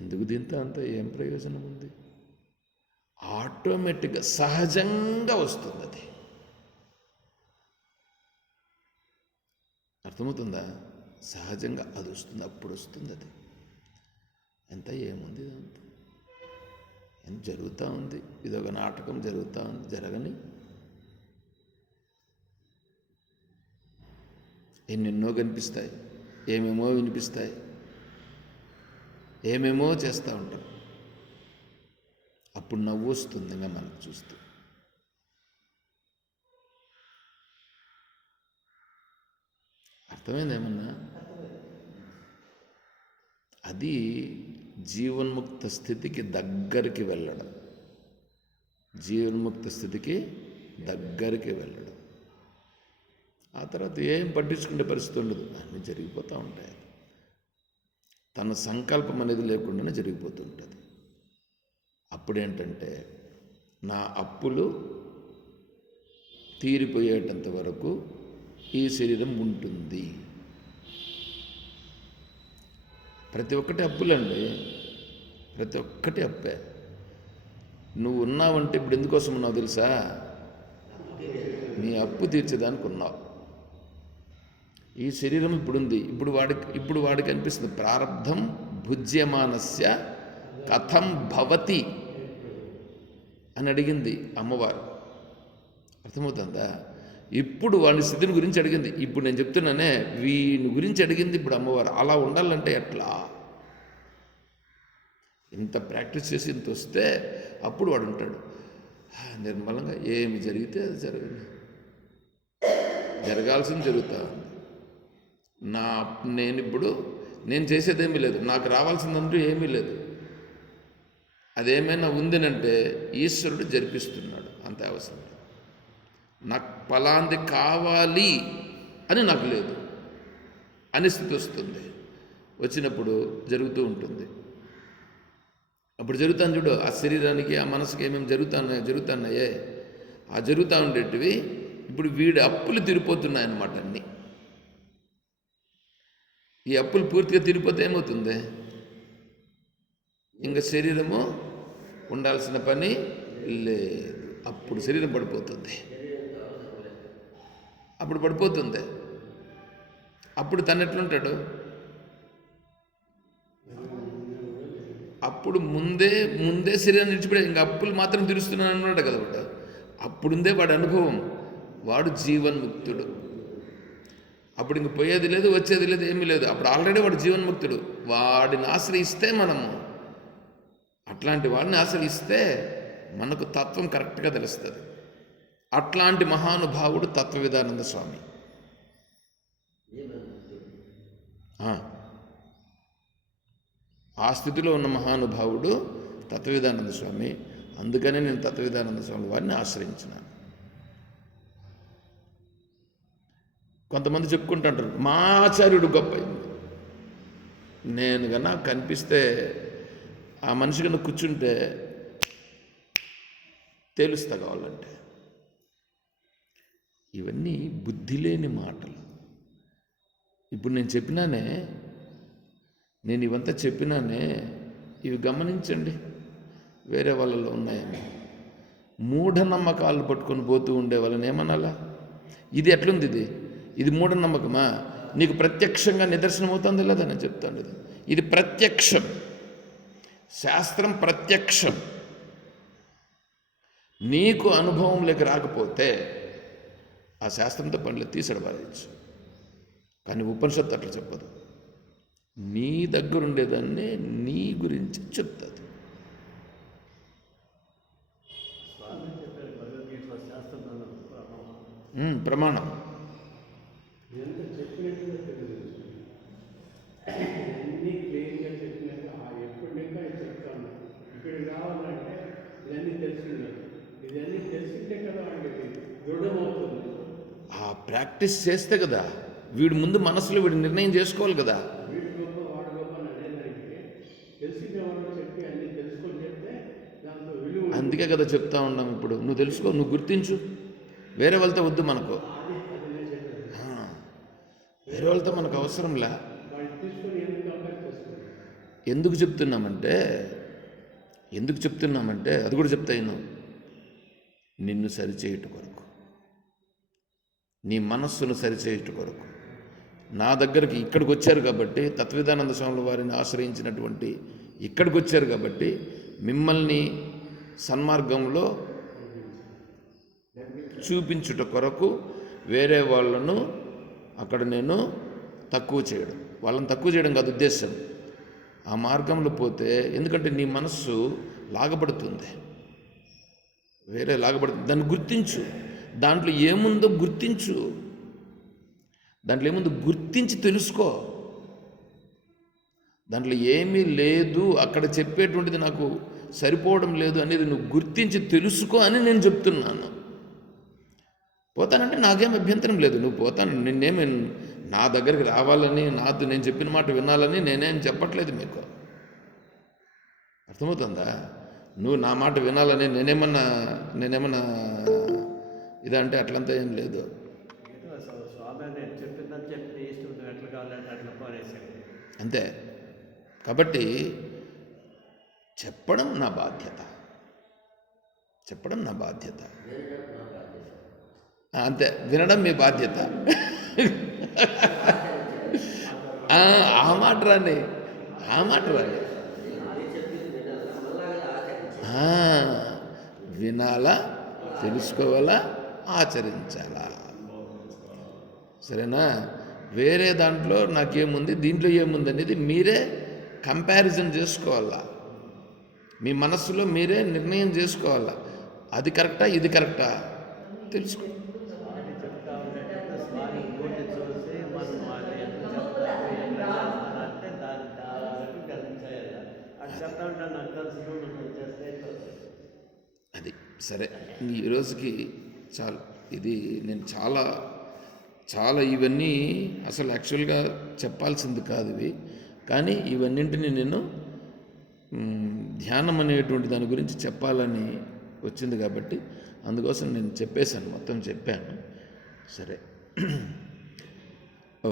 ఎందుకు దీంతో అంత ఏం ప్రయోజనం ఉంది. ఆటోమేటిక్గా సహజంగా వస్తుంది. అది అర్థమవుతుందా? సహజంగా అది వస్తుంది, అప్పుడు వస్తుంది. అది ఎంత ఏముంది, ఇదంతా ఎంత జరుగుతూ ఉంది, ఇదొక నాటకం జరుగుతూ ఉంది, జరగని ఎన్నెన్నో కనిపిస్తాయి, ఏమేమో వినిపిస్తాయి, ఏమేమో చేస్తూ ఉంటాం. అప్పుడు నవ్వు వస్తుంది ఇంకా మనకు చూస్తూ. అర్థమైందేమన్నా? అది జీవన్ముక్త స్థితికి దగ్గరికి వెళ్ళడం, ఆ తర్వాత ఏం పట్టించుకునే పరిస్థితి ఉండదు, అన్నీ జరిగిపోతూ ఉంటాయి. తన సంకల్పం అనేది లేకుండానే జరిగిపోతూ ఉంటుంది. అప్పుడేంటంటే నా అప్పులు తీరిపోయేటంత వరకు ఈ శరీరం ఉంటుంది. ప్రతి ఒక్కటి అప్పులండి, ప్రతి ఒక్కటి అప్పే. నువ్వు ఉన్నావంటే ఇప్పుడు ఎందుకోసం ఉన్నావు తెలుసా? నీ అప్పు తీర్చేదానికి ఉన్నావు. ఈ శరీరం ఇప్పుడుంది, ఇప్పుడు వాడికి అనిపిస్తుంది, ప్రారబ్ధం భుజ్యమానస్య కథం భవతి అని అడిగింది అమ్మవారు. అర్థమవుతుందా? ఇప్పుడు వాడి స్థితిని గురించి అడిగింది. ఇప్పుడు నేను చెప్తున్నానే, వీని గురించి అడిగింది ఇప్పుడు అమ్మవారు. అలా ఉండాలంటే ఎట్లా? ఇంత ప్రాక్టీస్ చేసి ఇంత వస్తే అప్పుడు వాడు ఉంటాడు. నిర్మలంగా ఏమి జరిగితే అది జరగదు, జరగాల్సింది జరుగుతా ఉంది. నేను చేసేదేమీ లేదు, నాకు రావాల్సిందంటూ ఏమీ లేదు. అదేమైనా ఉందినంటే ఈశ్వరుడు జరిపిస్తున్నాడు, అంత అవసరం. నాకు ఫలాంది కావాలి అని నాకు లేదు అని స్థితి వస్తుంది. వచ్చినప్పుడు జరుగుతూ ఉంటుంది. అప్పుడు జరుగుతాను చూడు, ఆ శరీరానికి ఆ మనసుకి ఏమేమి జరుగుతున్నాయే ఆ జరుగుతూ ఉండేటివి ఇప్పుడు వీడి అప్పులు తీరిపోతున్నాయన్నమాట అన్నీ. ఈ అప్పులు పూర్తిగా తీరిపోతే ఏమవుతుంది? ఇంకా శరీరము ఉండాల్సిన పని లేదు. అప్పుడు శరీరం పడిపోతుంది. అప్పుడు పడిపోతుంది. అప్పుడు తను ఎట్లుంటాడు? అప్పుడు ముందే శరీరాన్ని విడిచిపెట్టే ఇంకా అప్పులు మాత్రం తీరుస్తున్నాను అన్నాడు కదా వాడు. అప్పుడుందే వాడి అనుభవం, వాడు జీవన్ముక్తుడు. అప్పుడు ఇంక పోయేది లేదు, వచ్చేది లేదు, ఏమీ లేదు. అప్పుడు ఆల్రెడీ వాడు జీవన్ముక్తుడు. వాడిని ఆశ్రయిస్తే మనము, అట్లాంటి వాడిని ఆశ్రయిస్తే మనకు తత్వం కరెక్ట్గా తెలుస్తుంది. అట్లాంటి మహానుభావుడు తత్వవిధానంద స్వామి. ఆ స్థితిలో ఉన్న మహానుభావుడు తత్వవిధానంద స్వామి. అందుకనే నేను తత్వవిధానంద స్వామి వారిని ఆశ్రయించినాను. కొంతమంది చెప్పుకుంటుంటారు మా ఆచార్యుడు గొప్ప. నేను కన్నా కనిపిస్తే ఆ మనిషి కన్నా కూర్చుంటే తేలుస్తా కావాలంటే. ఇవన్నీ బుద్ధి లేని మాటలు. ఇప్పుడు నేను చెప్పినానే, నేను ఇవంతా చెప్పినానే, ఇవి గమనించండి. వేరే వాళ్ళలో ఉన్నాయేమో. మూఢనమ్మకాలు పట్టుకొని పోతూ ఉండే వాళ్ళని ఏమనాలా? ఇది ఎట్లుంది? ఇది మూఢనమ్మకమా? నీకు ప్రత్యక్షంగా నిదర్శనం అవుతుంది లేదా? నేను చెప్తాను. ఇది ప్రత్యక్షం. శాస్త్రం ప్రత్యక్షం. నీకు అనుభవంలోకి రాకపోతే ఆ శాస్త్రంతో పనులు తీసడబారేయచ్చు. కానీ ఉపనిషత్తు అట్లా చెప్పదు. నీ దగ్గర ఉండేదాన్ని నీ గురించి చెప్తుంది. ప్రమాణం ఎంత చెప్పినట్టుగా తెలియదు. అన్నీ క్లియర్గా చెప్పినాక ఎప్పుడు ఇంకా చెప్తాను. ఇక్కడికి రావాలంటే ఇవన్నీ తెలిసిండాలి. ఇవన్నీ తెలిసింటే కదా వాడికి దృఢమవుతుంది. ఆ ప్రాక్టీస్ చేస్తే కదా వీడు ముందు మనసులో వీడు నిర్ణయం చేసుకోవాలి కదా. వీడు గొప్ప వాడు గొప్ప అనేదానికి తెలిసిన వాళ్ళు చెప్పి అన్నీ తెలుసుకొని చెప్తే దాంతో విలువ. అందుకే కదా చెప్తా ఉన్నాం. ఇప్పుడు నువ్వు తెలుసుకో, నువ్వు గుర్తించు. వేరే వాళ్ళతో వద్దు మనకు. వేరే వాళ్ళతో మనకు అవసరంలా. ఎందుకు చెప్తున్నామంటే అది కూడా చెప్తాను. నిన్ను సరిచేయుట కొరకు, నీ మనస్సును సరిచేయుట కొరకు. నా దగ్గరికి ఇక్కడికి వచ్చారు కాబట్టి, తత్వవిధానంద స్వాముల వారిని ఆశ్రయించినటువంటి ఇక్కడికి వచ్చారు కాబట్టి, మిమ్మల్ని సన్మార్గంలో చూపించుట కొరకు వేరే వాళ్ళను అక్కడ నేను తక్కువ చేయడం, వాళ్ళని తక్కువ చేయడం కాదు ఉద్దేశం. ఆ మార్గంలో పోతే, ఎందుకంటే నీ మనస్సు లాగబడుతుంది, వేరే లాగబడుతుంది. దాన్ని గుర్తించు. దాంట్లో ఏముందో గుర్తించు. దాంట్లో ఏముందో గుర్తించి తెలుసుకో. దాంట్లో ఏమీ లేదు, అక్కడ చెప్పేటువంటిది నాకు సరిపోవడం లేదు అనేది నువ్వు గుర్తించి తెలుసుకో అని నేను చెప్తున్నాను. పోతానంటే నాకేం అభ్యంతరం లేదు. నువ్వు పోతాను, నిన్నేమి నా దగ్గరికి రావాలని, నేను చెప్పిన మాట వినాలని నేనేం చెప్పట్లేదు మీకు. అర్థమవుతుందా? నువ్వు నా మాట వినాలని నేనేమన్నా ఇదంటే అట్లంతా ఏం లేదు. అంతే. కాబట్టి చెప్పడం నా బాధ్యత. అంతే. వినడం మీ బాధ్యత. ఆ మాట రాని. వినాలా, తెలుసుకోవాలా, ఆచరించాలా. సరేనా? వేరే దాంట్లో నాకేముంది, దీంట్లో ఏముంది అనేది మీరే కంపారిజన్ చేసుకోవాలా. మీ మనస్సులో మీరే నిర్ణయం చేసుకోవాలా. అది కరెక్టా ఇది కరెక్టా తెలుసుకో. స్వామి చెప్తా ఉండేటప్పుడు స్వామి మూర్తి చూసి మనం వాళ్ళు ఎట్లా చెప్తారు ఎట్లా చేస్తారంటే దాన్ని దానికి గమనించాలి. అది చెప్తా ఉంటాను నాకు తెలుసు మనం చేస్తే అయిపోతుంది. అది సరే, ఈ రోజుకి చాలు. ఇది నేను చాలా చాలా ఇవన్నీ అసలు యాక్చువల్గా చెప్పాల్సింది కాదు ఇవి, కానీ ఇవన్నింటినీ నేను ధ్యానం అనేటువంటి దాని గురించి చెప్పాలని వచ్చింది కాబట్టి అందుకోసం నేను చెప్పేశాను, మొత్తం చెప్పాను. సరే. ఓ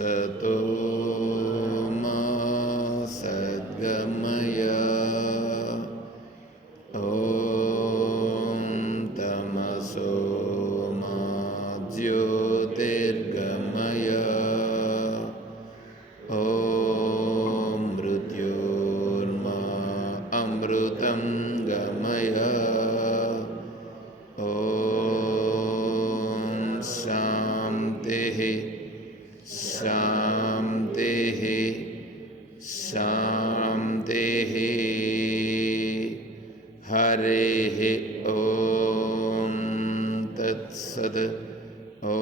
असतो मा सद्गमय ॐ तमसो मा ज्योतिर्गमय ॐ मृत्योर्मा अमृतं गमय ॐ शान्तिः शान्तिः शान्तिः हरेः ॐ तत्सत् ॐ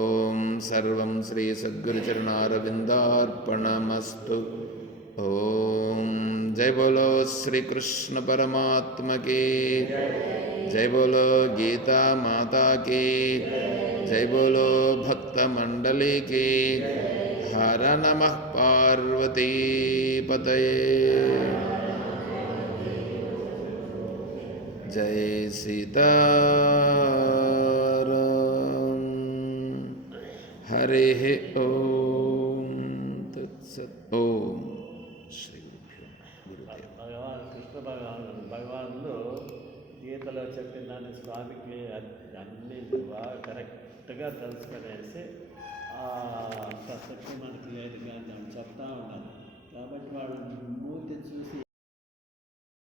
सर्वं श्री सद्गुरुचरणारविन्दार्पणमस्तु। ॐ जय बोलो श्री कृष्ण परमात्मा की जय, बोलो गीता माता की जय, बोलो भक्त मंडली की हर नमः पार्वती पतये। जय सीताराम। हरे ओम तत्सत्। ओम श्री गुरुदेव। భగవాన్ కృష్ణ భగవానుడు గీతలో చెప్పిన దాన్ని స్వామికి అన్ని బాగా కరెక్ట్గా తెలుసుకునేసి శక్తి మనకి లేదు కానీ చెప్తా ఉన్నారు కాబట్టి వాడు మూర్తి చూసి